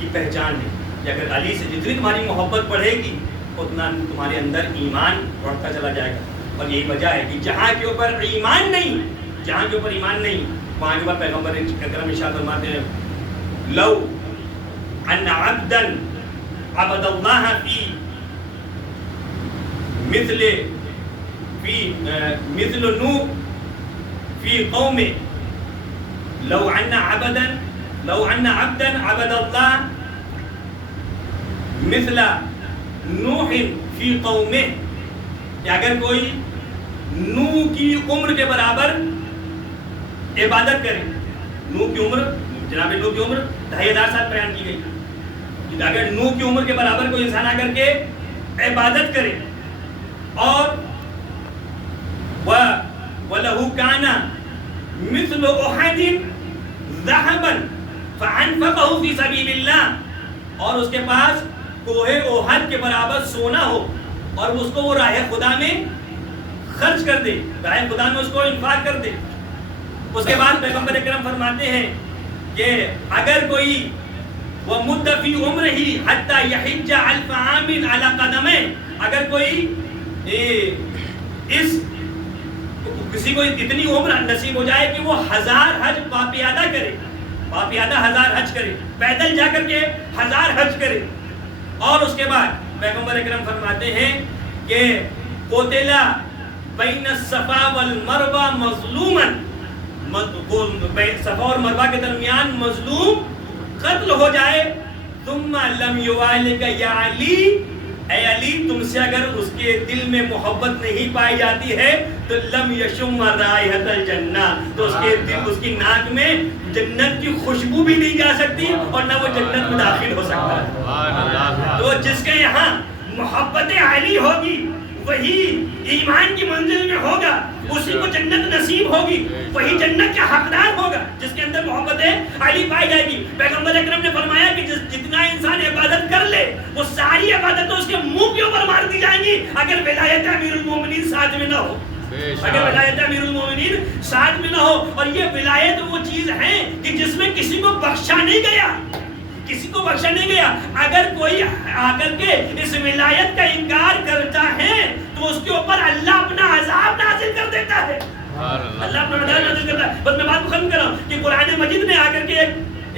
کی پہچان ہے, کہ اگر علی سے جتنی تمہاری محبت بڑھے گی اتنا تمہارے اندر ایمان بڑھتا چلا جائے گا. اور یہی وجہ ہے کہ جہاں کے اوپر ایمان نہیں, جہاں کے اوپر ایمان نہیں وہاں کے اوپر پیغمبر اکرم ارشاد فرماتے ہیں لو ان عبدا عبد اللہ فی مثل نوح فی قومه, لو ان عبدا عبد اللہ مثل نوح فی قومه, کہ اگر کوئی نوح کی عمر کے برابر عبادت کرے. نوح کی عمر, جناب نوح کی عمر 2500 سال بیان کی گئی, کہ اگر نوح کی عمر کے برابر کوئی انسان آ کر کے عبادت کرے اور وَلَهُ كَانَ مِثْلُ أُحَدٍ ذَهَبًا فَأَنْفَقَهُ فِي سَبِيلِ اللَّهِ، اور اس کے پاس کوہ احد کے برابر سونا ہو اور اس کو وہ راہ خدا میں خرچ کر دے، راہ خدا میں اس کو انفاق کر دے۔ اس کے بعد پیغمبر اکرم فرماتے ہیں کہ اگر کوئی وَمُدَّ فِي عُمْرِهِ حَتَّى يَحِجَّ أَلْفَ عَامٍ عَلَى قَدَمَيْهِ، اگر کوئی کسی کو اتنی عمر نصیب ہو جائے کہ وہ 1000 حج پاپیادہ کرے، پاپیادہ 1000 حج کرے، پیدل جا کر کے 1000 حج کرے، اور اس کے بعد پیغمبر اکرم فرماتے ہیں کہ قُتِلَ بَيْنَ الصَّفَا وَالْمَرْوَةِ مَظْلُومًا، صفا اور مروہ کے درمیان مظلوم قتل ہو جائے، ثُمَّ لَمْ يُوَالِكَ يَا عَلِي، اے علی تم سے اگر اس کے دل میں محبت نہیں پائی جاتی ہے تو لم یشم رائحۃ الجنہ، تو اس کے دل، اس کی ناک میں جنت کی خوشبو بھی نہیں جا سکتی اور نہ وہ جنت میں داخل ہو سکتا ہے۔ تو جس کے یہاں محبت علی ہوگی وہی ایمان کی منزل میں ہوگا، اسی کو جنت نصیب ہوگی، وہی جنت کا حقدار ہوگا جس کے اندر محبت علی پائی جائے گی۔ پیغمبر اکرم نے فرمایا کہ جتنا انسان عبادت کر لے وہ ساری عبادتیں اس کے منہ کے اوپر مار دی جائیں گی اگر ولایت امیر المومنین ساتھ میں نہ ہو، اگر ولایت امیر المومنین ساتھ میں نہ ہو۔ اور یہ ولایت وہ چیز ہے کہ جس میں کسی کو بخشا نہیں گیا، کسی کو بخشا نہیں گیا۔ اگر کوئی آ کر کے اس ولایت کا انکار کرتا ہے تو اس کے اوپر اللہ اپنا عذاب نازل کر دیتا ہے، اللہ اپنا عذاب نازل کرتا ہے۔ بس میں بات کو ختم کر رہا ہوں کہ قرآن مجید نے آ کر کے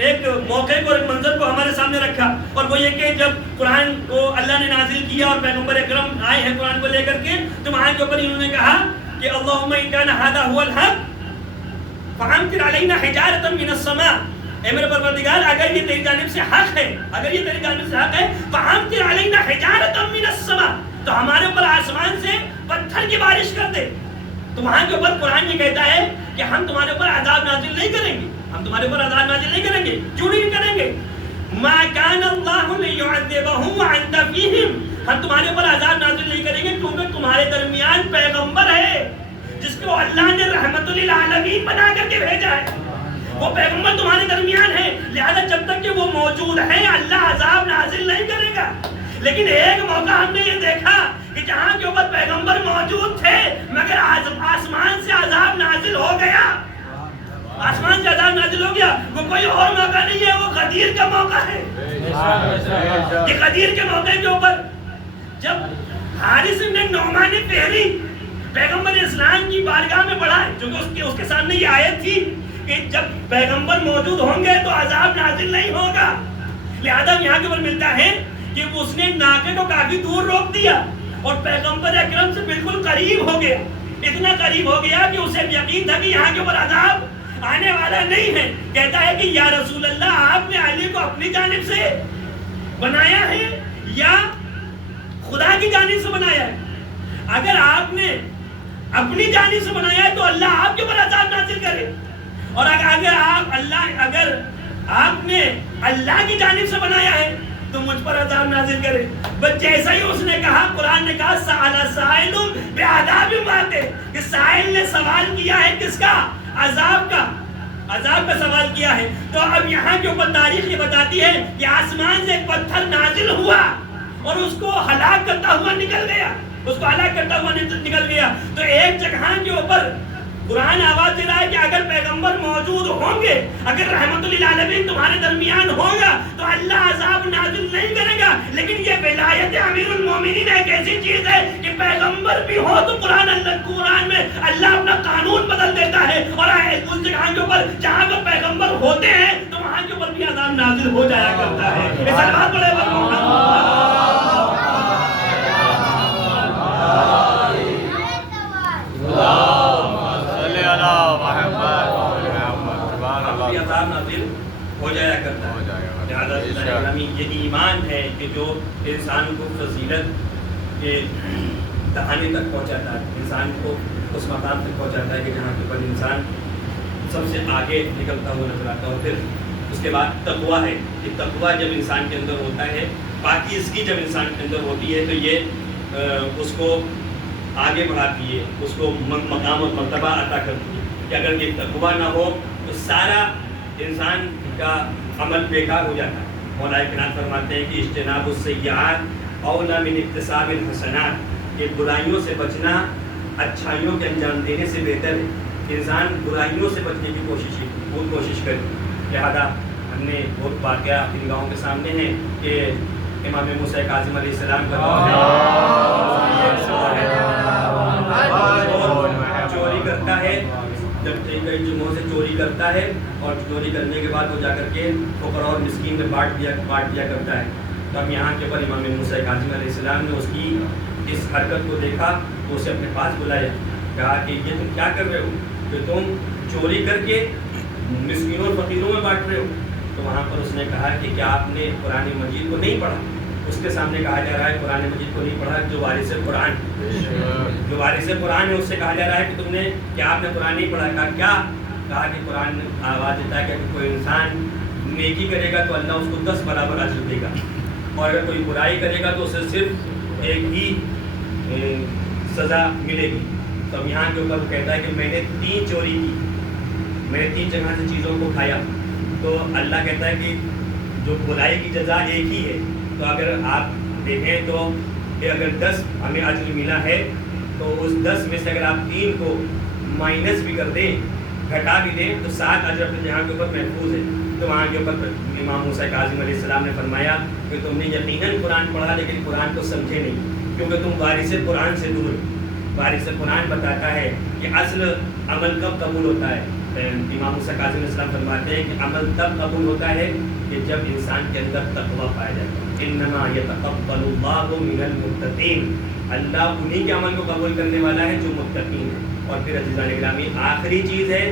ایک موقع کو، ایک منظر کو ہمارے سامنے رکھا، اور وہ یہ کہ جب قرآن کو اللہ نے نازل کیا اور پیغمبر اکرم آئے ہیں قرآن کو لے کر کے، تو وہاں کے اوپر انہوں نے کہا کہ اللہم ان کان ھذا ھو الحق فامطر علینا حجارۃ من السماء، اے میرے پروردگار اگر یہ تیری جانب سے حق ہے، اگر یہ تیری جانب سے حق ہے، فامطر علینا حجارۃ من السماء، تو ہمارے اوپر آسمان سے پتھر کی بارش کر دے۔ تو وہاں کے اوپر قرآن یہ کہتا ہے کہ ہم تمہارے اوپر عذاب نازل نہیں کریں گے، ہم تمہارے اوپر عذاب نازل نہیں کریں گے۔ کیوں نہیں کریں گے؟ ما کان اللہ لیعذبہم وانت فیہم، ہم تمہارے اوپر عذاب نازل نہیں کریں گے کیونکہ تمہارے درمیان پیغمبر ہے جس کو اللہ نے رحمت للعالمین بنا کر کے بھیجا ہے، وہ پیغمبر تمہارے درمیان ہے، لہذا جب تک کہ وہ موجود ہے اللہ عذاب نازل نہیں کرے گا۔ لیکن ایک موقع ہم نے یہ دیکھا کہ جہاں کے اوپر پیغمبر موجود تھے مگر آسمان سے عذاب نازل ہو گیا، آسمان سے عذاب نازل ہو گیا۔ وہ کوئی اور موقع نہیں ہے، وہ غدیر کا موقع ہے۔ یہ غدیر کے موقع کے اوپر جب حارث بن نعمان فہری پیغمبر اسلام کی بارگاہ میں پڑھا ہے، چونکہ اس کے سامنے یہ آیت تھی کہ جب پیغمبر موجود ہوں گے تو عذاب نازل نہیں ہوگا، لہذا یہاں کے اوپر ملتا ہے کہ اس نے ناکے کو کافی دور روک دیا اور پیغمبر اکرم سے بالکل قریب ہو گیا، اتنا قریب ہو گیا کہ اسے یقین تھا کہ یہاں کے اوپر عذاب آنے والا نہیں ہے۔ کہتا ہے کہ یا رسول اللہ آپ نے علی کو اپنی جانب سے بنایا ہے یا خدا کی جانب سے بنایا ہے؟ اگر آپ نے اپنی جانب سے بنایا ہے تو اللہ آپ کے اوپر عذاب نازل کرے، اور اگر آپ نے اللہ کی جانب سے بنایا ہے تو مجھ پر عذاب نازل کرے۔ بس جیسا ہی اس نے کہا، قرآن نے کہا سأل سائل بعذاب واقع، کہ سائل نے سوال کیا ہے کس کا؟ عذاب کا، عذاب کا سوال کیا ہے۔ تو اب یہاں کے اوپر تاریخ یہ بتاتی ہے کہ آسمان سے ایک پتھر نازل ہوا اور اس کو ہلاک کرتا ہوا نکل گیا، اس کو ہلاک کرتا ہوا نکل گیا۔ تو ایک جگہ کے اوپر قرآن آواز دے رہا ہے کہ اگر پیغمبر موجود ہوں گے، اگر رحمت للعالمین تمہارے درمیان ہوگا تو اللہ عذاب نازل نہیں کرے گا۔ لیکن یہ ولایت امیر المومنین ایک ایسی چیز ہے کہ پیغمبر بھی ہو تو قرآن میں اللہ اپنا قانون بدل دیتا ہے، اور اس جگہ کے اوپر جہاں پر پیغمبر ہوتے ہیں تو وہاں کے اوپر بھی عذاب نازل ہو جایا کرتا ہے۔ اس بات بڑے عذاب نازل ہو جایا کرتا ہے۔ لہذا یہ ایمان ہے کہ جو انسان کو فضیلت کے دہانے تک پہنچاتا ہے، انسان کو اس مقام تک پہنچاتا ہے کہ جہاں پر انسان سب سے آگے نکلتا ہوا نظر آتا ہے۔ اور پھر اس کے بعد تقویٰ ہے کہ تقویٰ جب انسان کے اندر ہوتا ہے، پاکیزگی جب انسان کے اندر ہوتی ہے تو یہ اس کو آگے بڑھاتی ہے، اس کو مقام اور مرتبہ عطا کرتی ہے۔ کہ اگر یہ تقویٰ نہ ہو تو سارا انسان کا عمل بیکار ہو جاتا ہے۔ مولا کرام فرماتے ہیں کہ اجتناب السیئات اولا من اکتساب الحسنات، کہ برائیوں سے بچنا اچھائیوں کے انجام دینے سے بہتر ہے۔ انسان برائیوں سے بچنے کی کوشش کرے۔ لہذا ہم نے بہت واقعہ ان گاؤں کے سامنے ہیں کہ امام موسیٰ کاظم علیہ السلام کا چوری کرتا ہے، جب کئی جگہوں سے چوری کرتا ہے اور چوری کرنے کے بعد وہ جا کر کے فقراء اور مسکین میں بانٹ دیا کرتا ہے۔ تو ہم یہاں کے پر امام موسیٰ کاظم علیہ السلام نے اس کی اس حرکت کو دیکھا تو اسے اپنے پاس بلایا، کہا کہ یہ تم کیا کر رہے ہو کہ تم چوری کر کے مسکینوں اور فقیروں میں بانٹ رہے ہو؟ تو وہاں پر اس نے کہا کہ کیا آپ نے قرآن مجید کو نہیں پڑھا؟ اس کے سامنے کہا جا رہا ہے قرآن مجید کو نہیں پڑھا، جو وارث قرآن ہے اس سے کہا جا رہا ہے کہ تم نے کیا آپ نے قرآن نہیں پڑھا؟ کہا کہ قرآن آواز دیتا ہے کہ کوئی انسان نیکی کرے گا تو اللہ اس کو 10 برابر اجر دے گا، اور اگر کوئی برائی کرے گا تو اسے صرف ایک ہی سزا ملے گی۔ تو اب یہاں کے اوپر وہ کہتا ہے کہ میں نے 3 چوری کی، میں نے 3 جگہ سے چیزوں کو کھایا، تو اللہ کہتا ہے کہ جو برائی کی جزا ایک ہی ہے۔ تو اگر آپ دیکھیں تو کہ اگر 10 ہمیں اجر ملا ہے تو اس 10 میں سے اگر آپ 3 کو مائنس بھی کر دیں، گھٹا بھی دیں، تو 7 اجر اپنے جہاں کے اوپر محفوظ ہے۔ تو وہاں کے اوپر امام موسیٰ کاظم علیہ السلام نے فرمایا کہ تم نے یقیناً قرآن پڑھا لیکن قرآن کو سمجھے نہیں، کیونکہ تم وارث قرآن سے دور ہو۔ وارث قرآن بتاتا ہے کہ اصل عمل کب قبول ہوتا ہے۔ امام موسیٰ کاظم علیہ السلام فرماتے ہیں کہ عمل تب قبول ہوتا ہے کہ جب انسان کے اندر تقویٰ پایا جاتا ہے۔ انما یتقبل اللہ من المتقین، اللہ انہی کے عمل کو قبول کرنے والا ہے جو متقین ہے۔ اور پھر عزیزان گرامی آخری چیز ہے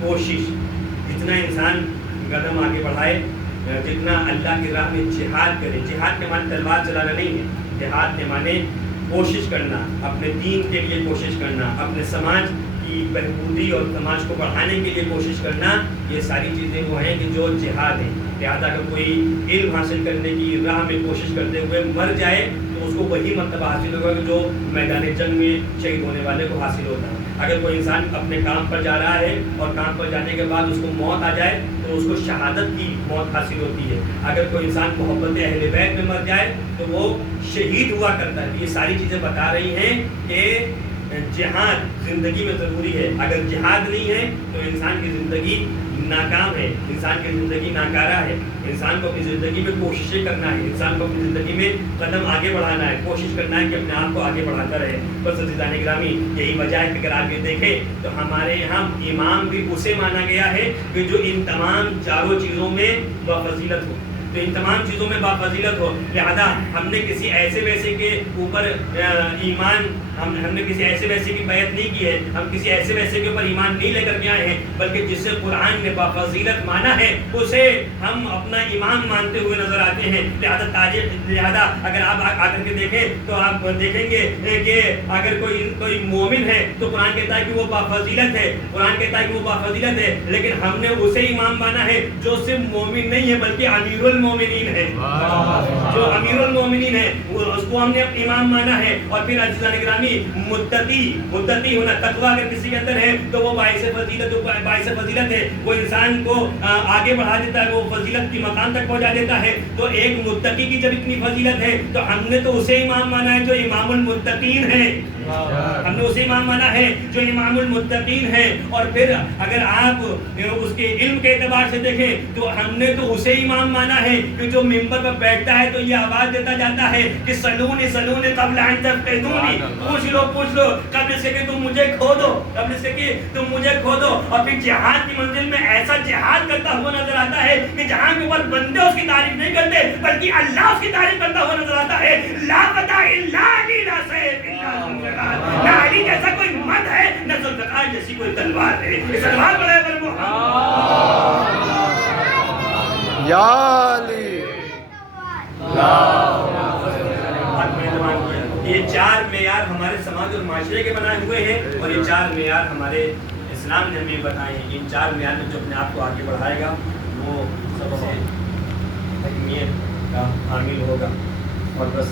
کوشش۔ جتنا انسان قدم آگے بڑھائے، جتنا اللہ کی راہ میں جہاد کرے، جہاد کے معنی تلوار چلانا نہیں ہے، جہاد کے معنی کوشش کرنا، اپنے دین کے لیے کوشش کرنا، اپنے سماج کی بہبودی اور سماج کو بڑھانے کے لیے کوشش کرنا، یہ ساری چیزیں وہ ہیں کہ جو جہاد ہیں۔ لہٰذا اگر کوئی علم حاصل کرنے کی راہ میں کوشش کرتے ہوئے مر جائے تو اس کو وہی مرتبہ حاصل ہوگا کہ جو میدان جنگ میں شہید ہونے والے کو حاصل ہوتا ہے۔ اگر کوئی انسان اپنے کام پر جا رہا ہے اور کام پر جانے کے بعد اس کو موت آ جائے تو اس کو شہادت کی موت حاصل ہوتی ہے۔ اگر کوئی انسان محبت اہل بیت میں مر جائے تو وہ شہید ہوا کرتا ہے۔ یہ ساری چیزیں بتا رہی ہیں کہ جہاد زندگی میں ضروری ہے۔ اگر جہاد نہیں ہے تو انسان کی زندگی ناکام ہے، انسان کی زندگی ناکارہ ہے۔ انسان کو اپنی زندگی میں کوششیں کرنا ہے، انسان کو اپنی زندگی میں قدم آگے بڑھانا ہے، کوشش کرنا ہے کہ اپنے آپ کو آگے بڑھاتا رہے۔ بس عزیزان گرامی یہی وجہ ہے کہ اگر آپ یہ دیکھیں تو ہمارے یہاں امام بھی اسے مانا گیا ہے کہ جو ان تمام چاروں چیزوں میں بفضیلت ہو، تو ان تمام چیزوں میں بافضیلت ہو۔ لہذا ہم نے کسی ایسے ویسے کے اوپر ایمان ہم نے کسی ایسے ویسے کی بیعت نہیں کی ہے، ہم کسی ایسے ویسے کے اوپر ایمان نہیں لے کر کے آئے ہیں، بلکہ جسے قرآن نے بافضیلت مانا ہے اسے ہم اپنا ایمان مانتے ہوئے نظر آتے ہیں۔ لہذا اگر آپ آ کر کے دیکھیں تو آپ دیکھیں گے کہ اگر کوئی مومن ہے تو قرآن کہتا ہے کہ وہ بافضیلت ہے، قرآن کہتا ہے کہ وہ بافضیلت ہے، لیکن ہم نے اسے امام مانا ہے جو صرف مومن نہیں ہے بلکہ امیر المومنین ہے۔ جو امیر المومنین ہے اس کو ہم نے امام مانا ہے۔ اور پھر عزیزان گرامی متقی ہونا، تقویٰ اگر کسی کے اندر ہے تو وہ باعث فضیلت ہے، وہ انسان کو آگے بڑھا دیتا ہے، وہ فضیلت کی مقام تک پہنچا دیتا ہے۔ تو ایک متقی کی جب اتنی فضیلت ہے تو ہم نے تو اسے امام مانا ہے جو امام المتقین ہے، ہم نے اسے امام مانا ہے جو امام المتقین ہے۔ اور پھر اگر آپ اس کے علم کے اعتبار سے دیکھیں تو ہم نے تو اسے امام مانا ہے کہ جو ممبر پر بیٹھتا ہے تو یہ آواز دیتا جاتا ہے کہ سلونی سلونی قبل ان تفتنونی، پوچھ لو قبل سے کہ تم مجھے کھو دو، قبل سے کہ تم مجھے کھو دو۔ اور پھر جہاد کی منزل میں ایسا جہاد کرتا ہوا نظر آتا ہے کہ جہاں کے اوپر بندے اس کی تعریف نہیں کرتے بلکہ اللہ اس کی تعریف کرتا ہوا نظر آتا ہے۔ لا فتح الا علی لا سیف الا ذوالجلال، نہ علی جیسا کوئی مرد ہے نہ ذوالفقار جیسی کوئی تلوار ہے۔ یہ تلوار بڑے پر محمد یا علی یہ 4 معیار ہمارے سماج اور معاشرے کے بنائے ہوئے ہیں اور یہ 4 معیار ہمارے اسلام نے ہمیں بتائے ہیں۔ ان 4 معیار میں جو اپنے آپ کو آگے بڑھائے گا وہ سب سے اہمیت کا حامل ہوگا۔ اور بس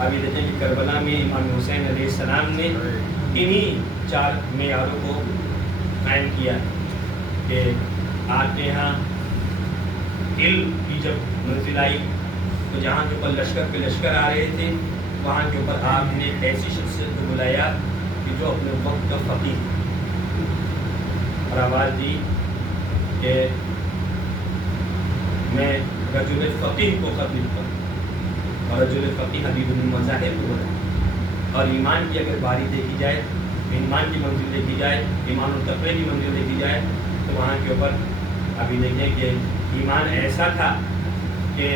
ابھی دیکھیں کہ کربلا میں امام حسین علیہ السلام نے انہی 4 معیاروں کو قائم کیا کہ آپ کے یہاں دل کی جب منزل آئی تو جہاں کے اوپر لشکر پہ لشکر آ رہے تھے وہاں کے اوپر آپ نے ایک ایسی شخصیت کو بلایا کہ جو اپنے وقت کا فقیہ اور آواز دی کہ میں رجل فقیہ کو خط لکھتا ہوں اور رجل فقیہ حبیب المذاہب کو بلایا. اور ایمان کی اگر باری دیکھی جائے ایمان کی منزل دیکھی جائے ایمان التقوی کی منزل دیکھی جائے تو وہاں کے اوپر ابھی دیکھیں کہ ایمان ایسا تھا کہ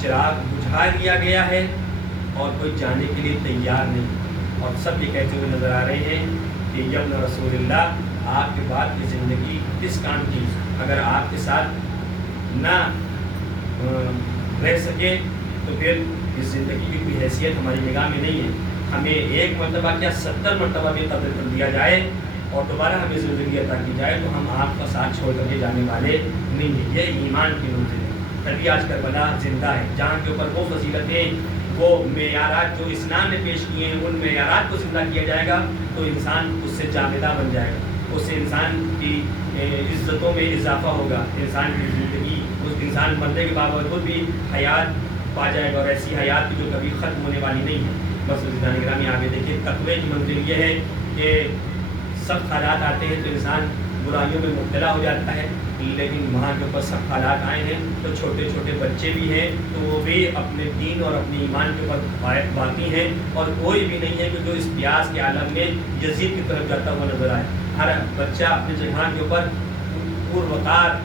چراغ بجھا دیا گیا ہے اور کوئی جانے کے لیے تیار نہیں اور سب یہ کہتے ہوئے نظر آ رہے ہیں کہ یبن رسول اللہ آپ کے بعد کی زندگی کس کام کی. اگر آپ کے ساتھ نہ رہ سکے تو پھر اس زندگی کی کوئی حیثیت ہماری نگاہ میں نہیں ہے. ہمیں ایک مرتبہ کیا 70 مرتبہ بھی قتل کر دیا جائے اور دوبارہ ہمیں زندگی عطا کی جائے تو ہم آپ کا ساتھ چھوڑ کر کے جانے والے نہیں ہیں. یہ ایمان کی منزل ہے. تبھی آج کربلا زندہ ہے جہاں کے اوپر وہ فضیلتیں وہ معیارات جو اسلام نے پیش کیے ہیں ان معیارات کو زندہ کیا جائے گا تو انسان اس سے جامدہ بن جائے گا. اس سے انسان کی عزتوں میں اضافہ ہوگا. انسان کی زندگی اس انسان مرنے کے باوجود بھی حیات پا جائے گا اور ایسی حیات کی جو کبھی ختم ہونے والی نہیں ہے. بس عزیزان گرامی آگے دیکھیں تقوی کی منزل یہ ہے کہ سخت حالات آتے ہیں تو انسان برائیوں میں مبتلا ہو جاتا ہے لیکن وہاں کے اوپر سخت حالات آئے ہیں تو چھوٹے چھوٹے بچے بھی ہیں تو وہ بھی اپنے دین اور اپنے ایمان کے اوپر باقی ہیں اور کوئی بھی نہیں ہے کہ جو اس پیاس کے عالم میں یزید کی طرف جاتا ہوا نظر آئے. ہر بچہ اپنے جگہ کے اوپر پروقار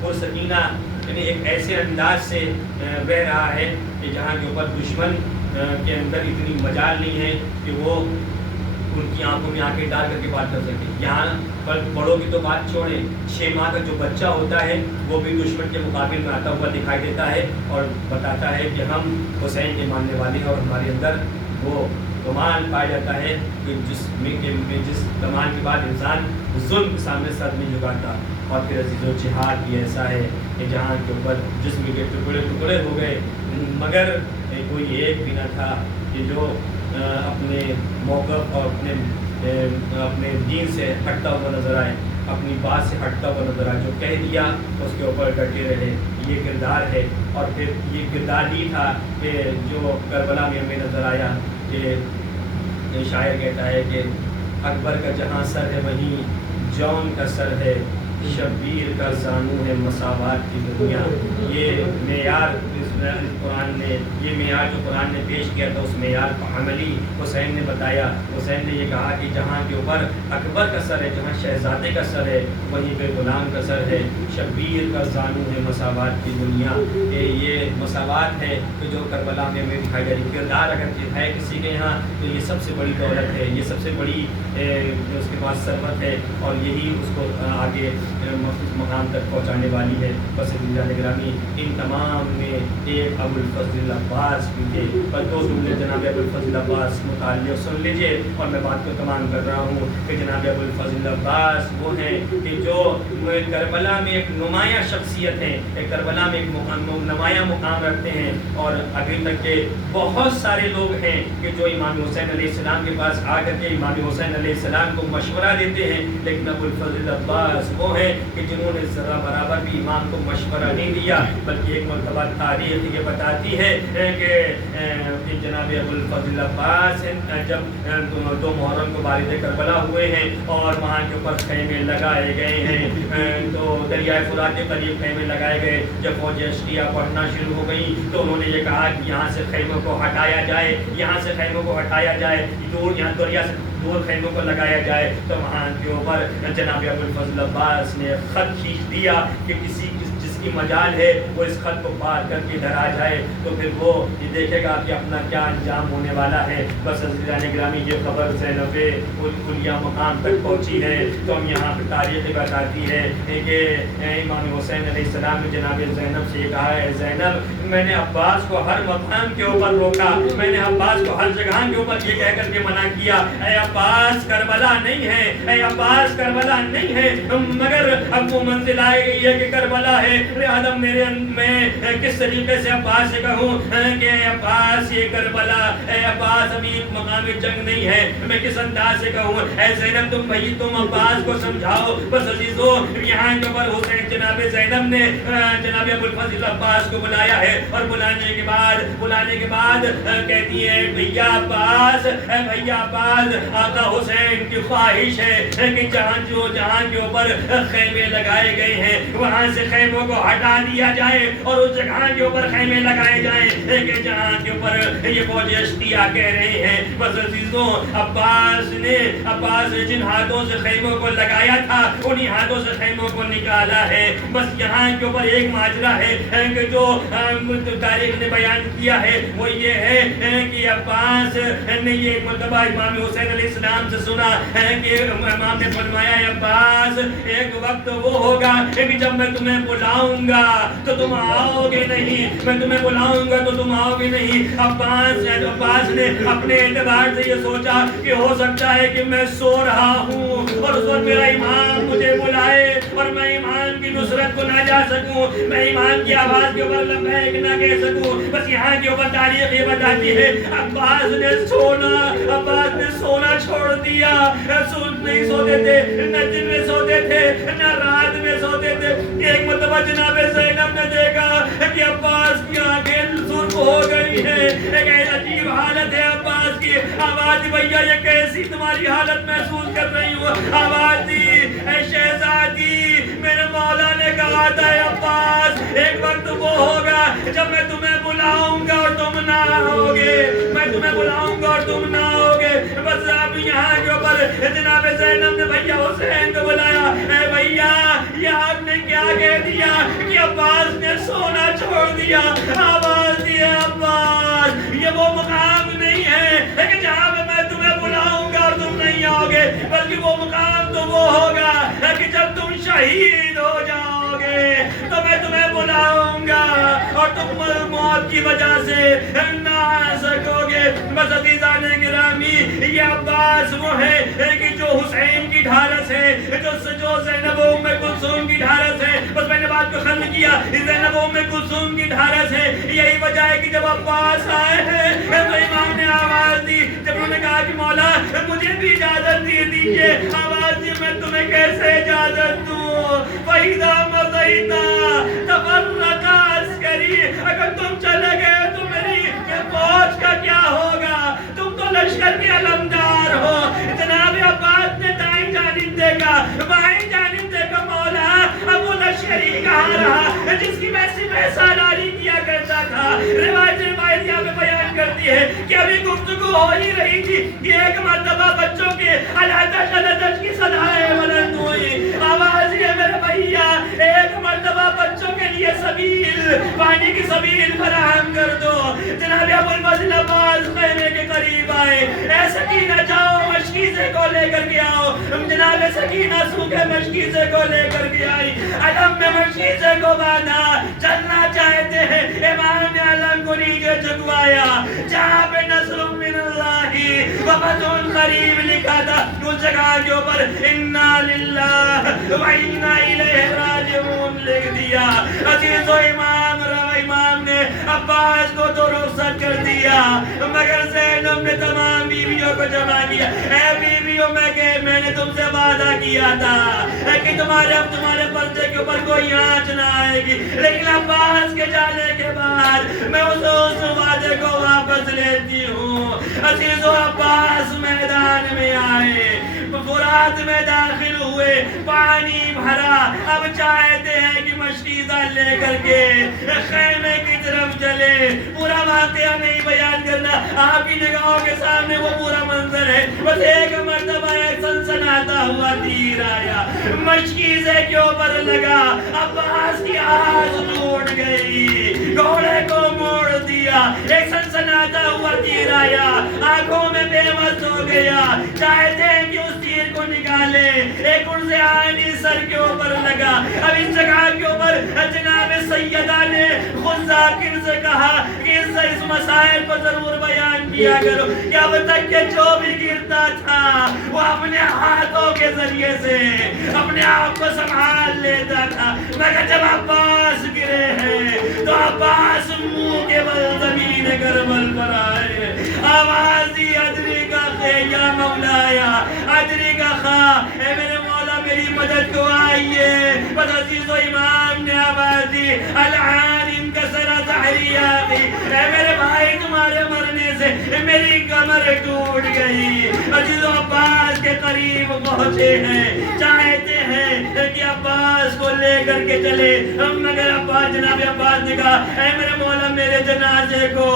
پرسکینہ یعنی ایک ایسے انداز سے بہ رہا ہے کہ جہاں کے اوپر دشمن کے اندر اتنی مجال نہیں ہے کہ وہ ان کی آنکھوں میں آنکھیں ڈال کر کے بات کر سکے. یہاں پر بڑوں کی تو بات چھوڑیں 6 ماہ کا جو بچہ ہوتا ہے وہ بھی دشمن کے مقابل میں آتا ہوا دکھائی دیتا ہے اور بتاتا ہے کہ ہم حسین کے ماننے والے ہیں اور ہمارے اندر وہ کمال پایا جاتا ہے کہ جس کمال کے بعد انسان ظلم کے سامنے سر نہیں جھکاتا. اور پھر عزیز و جہاد بھی ایسا ہے کہ جہاں کے اوپر جسم کے ٹکڑے ٹکڑے ہو گئے مگر کوئی ایک بھی نہ تھا کہ جو اپنے موقف اور اپنے دین سے ہٹتا ہوا نظر آئے اپنی بات سے ہٹتا ہوا نظر آئے. جو کہہ دیا اس کے اوپر ڈٹے رہے. یہ کردار ہے اور پھر یہ کردار ہی تھا کہ جو کربلا میں ہمیں نظر آیا کہ شاعر کہتا ہے کہ اکبر کا جہاں سر ہے وہیں جون کا سر ہے شبیر کا زانو ہے مساوات کی دنیا. یہ معیار قرآن نے یہ معیار جو قرآن نے پیش کیا تھا اس معیار کو عملی حسین نے بتایا. حسین نے یہ کہا کہ جہاں کے اوپر اکبر کا سر ہے جہاں شہزادے کا سر ہے وہیں پہ غلام کا سر ہے. شبیر کا زانو ہے مساوات کی دنیا. یہ مساوات ہے کہ جو کربلا میں ہمیں دکھائی جائے. کردار اگر ہے کسی کے یہاں تو یہ سب سے بڑی دولت ہے یہ سب سے بڑی اس کے پاس ثروت ہے اور یہی اس کو آگے مقام تک پہنچانے والی ہے. بس گرامی ان تمام میں ایک ابو الفضل عباس بھی تھے پر دو جملے جناب ابو الفضل عباس متعلق سن لیجئے اور میں بات کو تمام کر رہا ہوں کہ جناب ابو الفضل عباس وہ ہیں کہ جو کربلا میں ایک نمایاں شخصیت ہیں ایک کربلا میں ایک نمایاں مقام رکھتے ہیں اور ابھی تک کے بہت سارے لوگ ہیں کہ جو امام حسین علیہ السلام کے پاس آ کر کے امام حسین علیہ السلام کو مشورہ دیتے ہیں لیکن ابو الفضل عباس وہ ہیں کہ جنہوں نے ذرا برابر بھی امام کو مشورہ نہیں دیا بلکہ ایک مرتبہ تاریخ یہ بتاتی ہے کہ جناب ابو الفضل عباس جب 2 محرم کو بارد کربلا ہوئے ہیں اور وہاں کے اوپر خیمے لگائے گئے ہیں تو دریائے فرات کے قریب خیمے لگائے گئے. جب فوج اشریہ پڑھنا شروع ہو گئی تو انہوں نے یہ کہا کہ یہاں سے خیموں کو ہٹایا جائے یہاں سے خیموں کو ہٹایا جائے دور یہاں دریا سے دور خیموں کو لگایا جائے. تو وہاں کے اوپر جناب ابو الفضل عباس نے خط کھینچ دیا کہ کسی جس کی مجال ہے وہ اس خط کو پار کر کے ڈر آ جائے تو پھر وہ یہ دیکھے گا کہ اپنا کیا انجام ہونے والا ہے. بس عزیزان گرامی یہ خبر زینب الکلیہ مقام تک پہنچی ہے تو ہم یہاں پہ تاریخ بتاتی ہے کہ امام حسین علیہ السلام نے جناب زینب سے یہ کہا ہے زینب میں نے عباس کو ہر مقام کے اوپر روکا میں نے عباس کو ہر جگہ کے اوپر یہ کہہ کر کے منع کیا اے عباس کربلا نہیں ہے اے عباس کربلا نہیں ہے مگر اب وہ منزل آ گئی ہے کہ کربلا ہے لہذا میں کس طریقے سے عباس سے کہوں کہ عباس یہ کربلا، اے عباس ابھی مقام جنگ نہیں ہے، میں کس انداز سے کہوں اے زینب تم عباس کو سمجھاؤ. بس عزیزو یہاں کے اوپر حسین جناب زینب نے جناب ابو الفضل عباس کو بلایا ہے، اور بلانے کے بعد کہتی ہے بھیا عباس، اے بھیا عباس، آقا حسین کی خواہش ہے کہ جہاں کے اوپر خیمے لگائے گئے ہیں وہاں سے خیموں کو ہٹا دیا جائے اور اس جگہ کے اوپر خیمے لگائے جائیں کہ جہاں کے اوپر یہ فوج اشتیا کہہ رہے ہیں. بس عزیزوں عباس نے جن ہاتھوں سے خیموں کو لگایا تھا انہی ہاتھوں سے خیموں کو نکالا ہے. بس یہاں کے اوپر ایک ماجرا ہے کہ جو تاریخ نے بیان کیا ہے وہ یہ ہے کہ عباس نے یہ ایک مرتبہ امام حسین علیہ السلام سے سنا کہ امام نے فرمایا عباس ایک وقت وہ ہوگا کہ جب میں تمہیں بلاؤں گا تو تم آؤ گے نہیں، میں تمہیں بلاؤں گا تو تم آؤ گے نہیں. عباس نے اپنے اعتبار سے یہ سوچا کہ ہو سکتا ہے کہ میں سو رہا ہوں اور اس وقت میرا امام مجھے بلائے اور میں امام کی نصرت کو نہ جا سکوں، میں امام کی آواز کے اوپر لبیک نہ کہہ سکوں. بس یہاں کے اوپر تاریخ یہ بتاتی ہے عباس نے سونا چھوڑ دیا. نہیں سوتے تھے، نہ دن میں سوتے تھے نہ رات میں سوتے تھے. ایک مرتبہ جناب زینب نے دیکھا کہ عباس کی آنکھیں سرخ ہو گئی ہیں. ایک عجیب حالت ہے عباس کی. آواز دی بھیا یہ کیسی تمہاری حالت محسوس کر رہی ہوں؟ آواز دی اے شہزادی میرے مولا نے کہا تھا عباس ایک وقت وہ ہوگا جب میں تمہیں بلاؤں گا اور تم نہ آؤ گے، میں تمہیں بلاؤں گا اور تم نہ آؤ گے. بس اب یہاں کے اوپر جناب زینب نے بھیا حسین کو بلایا. اے بھیا یہ آپ نے کیا کہہ دیا کہ عباس نے سونا چھوڑ دیا؟ آواز دی عباس یہ وہ مقام نہیں ہے کہ جہاں پہ میں تمہیں بلاؤں گا اور تم نہیں آؤ گے، بلکہ وہ مقام تو وہ ہوگا کہ جب تم شہید ہو جاؤ گے تو میں تمہیں بلاؤں گا اور تم موت کی وجہ سے نہ آ سکو گے. بس عزیزان گرامی یہ عباس وہ ہے کہ جو حسین کی ڈھارس ہے، جو زینب و ام کلثوم کی ڈھارس ہے. بس میں نے بات کو ختم کیا. زینب و ام کلثوم کی ڈھارس ہے. یہی وجہ ہے کہ جب عباس آئے ہیں تو امام نے آواز دی، جب انہوں نے کہا کہ مولا مجھے بھی اجازت دیجیے. آواز دی میں تمہیں کیسے اجازت دوں؟ فَإِذَا مَضَيْتَ تَفَرَّقَ عَسْكَرِي اگر تم چلے گئے تو میری فوج کا کیا ہوگا؟ تم تو لشکر کے علمدار ہو. جناب عباس نے دائیں جانب دیکھا، بائیں جانب دیکھا. مولا اب وہ لشکری کہاں رہا جس کی میں سالاری کیا کرتا تھا؟ روایت یہاں پہ بیان کرتی ہے کہ ابھی گفتگو ہو ہی رہی تھی کہ ایک مرتبہ بچوں کے الحدش کی صدائیں بلند ہوئی. آواز یہ میرے بھیا ایک مرتبہ بچوں کے لیے سبیل، پانی کی سبیل فراہم کر دو. جناب ابو الفضل عباس خیمے کے قریب آئے. اے سکینہ جاؤ مشکیزے کو لے کر کے آؤ. جناب سکینہ سوکھے مشکیزے کو لے کر کے آئی. علم میں مشکیزے کو باندھا. چلنا چاہتے ہیں امام نے علم کو نیچے جھکوایا. جہاں پہ نصر من اللہ وفتح قریب لکھا تھا اس جگہ کے اوپر انا للہ و انا الیہ راجعون لکھ دیا. عزیز و امام نے عباس کو تو رخصت کر دیا مگر زینب نے تمام بیویوں کو جمع کیا. اے بیویوں میں نے تم سے وعدہ کیا تھا کہ تمہارے پردے کے اوپر کوئی آنچ نہ آئے گی، لیکن عباس کے جانے کے بعد میں اس وعدے کو واپس لیتی ہوں. عزیز و عباس میدان میں آئے، فرات میں داخل ہوئے، پانی بھرا. اب چاہتے ہیں کہ مشکیزہ لے کر کے خیمے کی طرف چلے. پورا واقعہ نہیں بیان کرنا، آپ کی نگاہوں کے سامنے وہ پورا منظر ہے. بس ایک مرتبہ ایک سنسناتا ہوا تیر آیا، مشکیزے کے اوپر لگا. عباس کی آواز ٹوٹ گئی، گھوڑے کو موڑ دیا. ایک سنسناتا ہوا تیر آیا، آنکھوں میں بے مست ہو گیا. چاہتے ہیں کہ اس تیر کو نکالے، ایک ان سے آنی سر کے اوپر لگا. اب اس جگہ کے اوپر جناب سیدہ نے خود ذاکر سے کہا کہ اس مسائل کو ضرور بیان کیا کرو کہ اب تک کے جو بھی گرتا تھا وہ اپنے ہاتھوں کے ذریعے سے اپنے آپ کو سنبھال لیتا تھا، مگر جب عباس گرے ہیں تو عباس منہ کے بل زمین کربل پر آئے، آواز دی ادری کا خے یا مولایا، ادری کا خواہ اے میرے مولا میری مدد کو آئیے۔ بس عزیز و امام نے آواز دی العان انکسر ظہریاتی، اے میرے بھائی تمہارے مرنے سے میری کمر ٹوٹ گئی۔ عزیز و عباس کے قریب پہنچے ہیں، چاہتے ہیں کہ عباس کو لے کر کے چلے، مگر عباس جناب عباس نے کہا اے میرے مولا میرے جنازے کو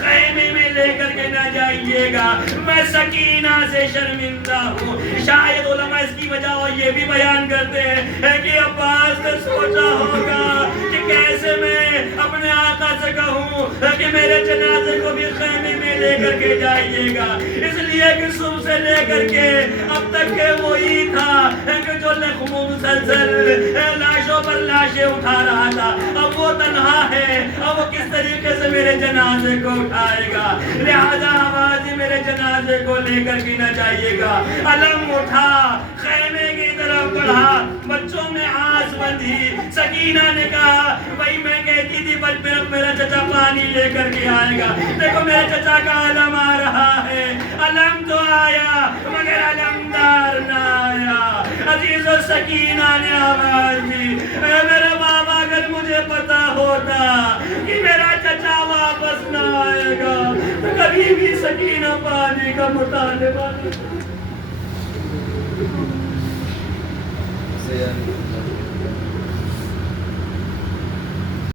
خیمے میں لے کر کے نہ جائیے گا، میں سکینہ سے شرمندہ ہوں۔ شاید علماء اس کی وجہ یہ بھی بیان کرتے ہیں کہ عباس نے سوچا ہوگا کہ کیسے میں اپنے آقا سے کہوں کہ میرے جنازے کو بھی خیمے میں لے کر کے جائیے گا، اس لیے کہ صبح سے لے کر کے اب تک کہ وہی تھا کہ جو مسلسل لاشوں پر لاشیں اٹھا رہا تھا، اب وہ تنہا ہے، اب وہ کس طریقے سے میرے جنازے کو اٹھائے گا، لہذا آوازی میرے جنازے کو لے کر کے نہ جائیے گا۔ علم اٹھا، خیمے کی طرف بڑھا، بچوں میں آس بندھی۔ سکینہ نے کہا بھائی میں کہتی تھی بچ میرا چچا پانی لے کر کے آئے گا، دیکھو میرے چچا کا علم آ رہا ہے، علم تو آیا مگر علمدار نہ آیا۔ عزیز و سکینہ نے آواز دی اے میرے بابا اگر مجھے پتا ہوتا کہ میرا چچا واپس نہ آئے گا تو کبھی بھی سکینہ پانی کا مطالبہ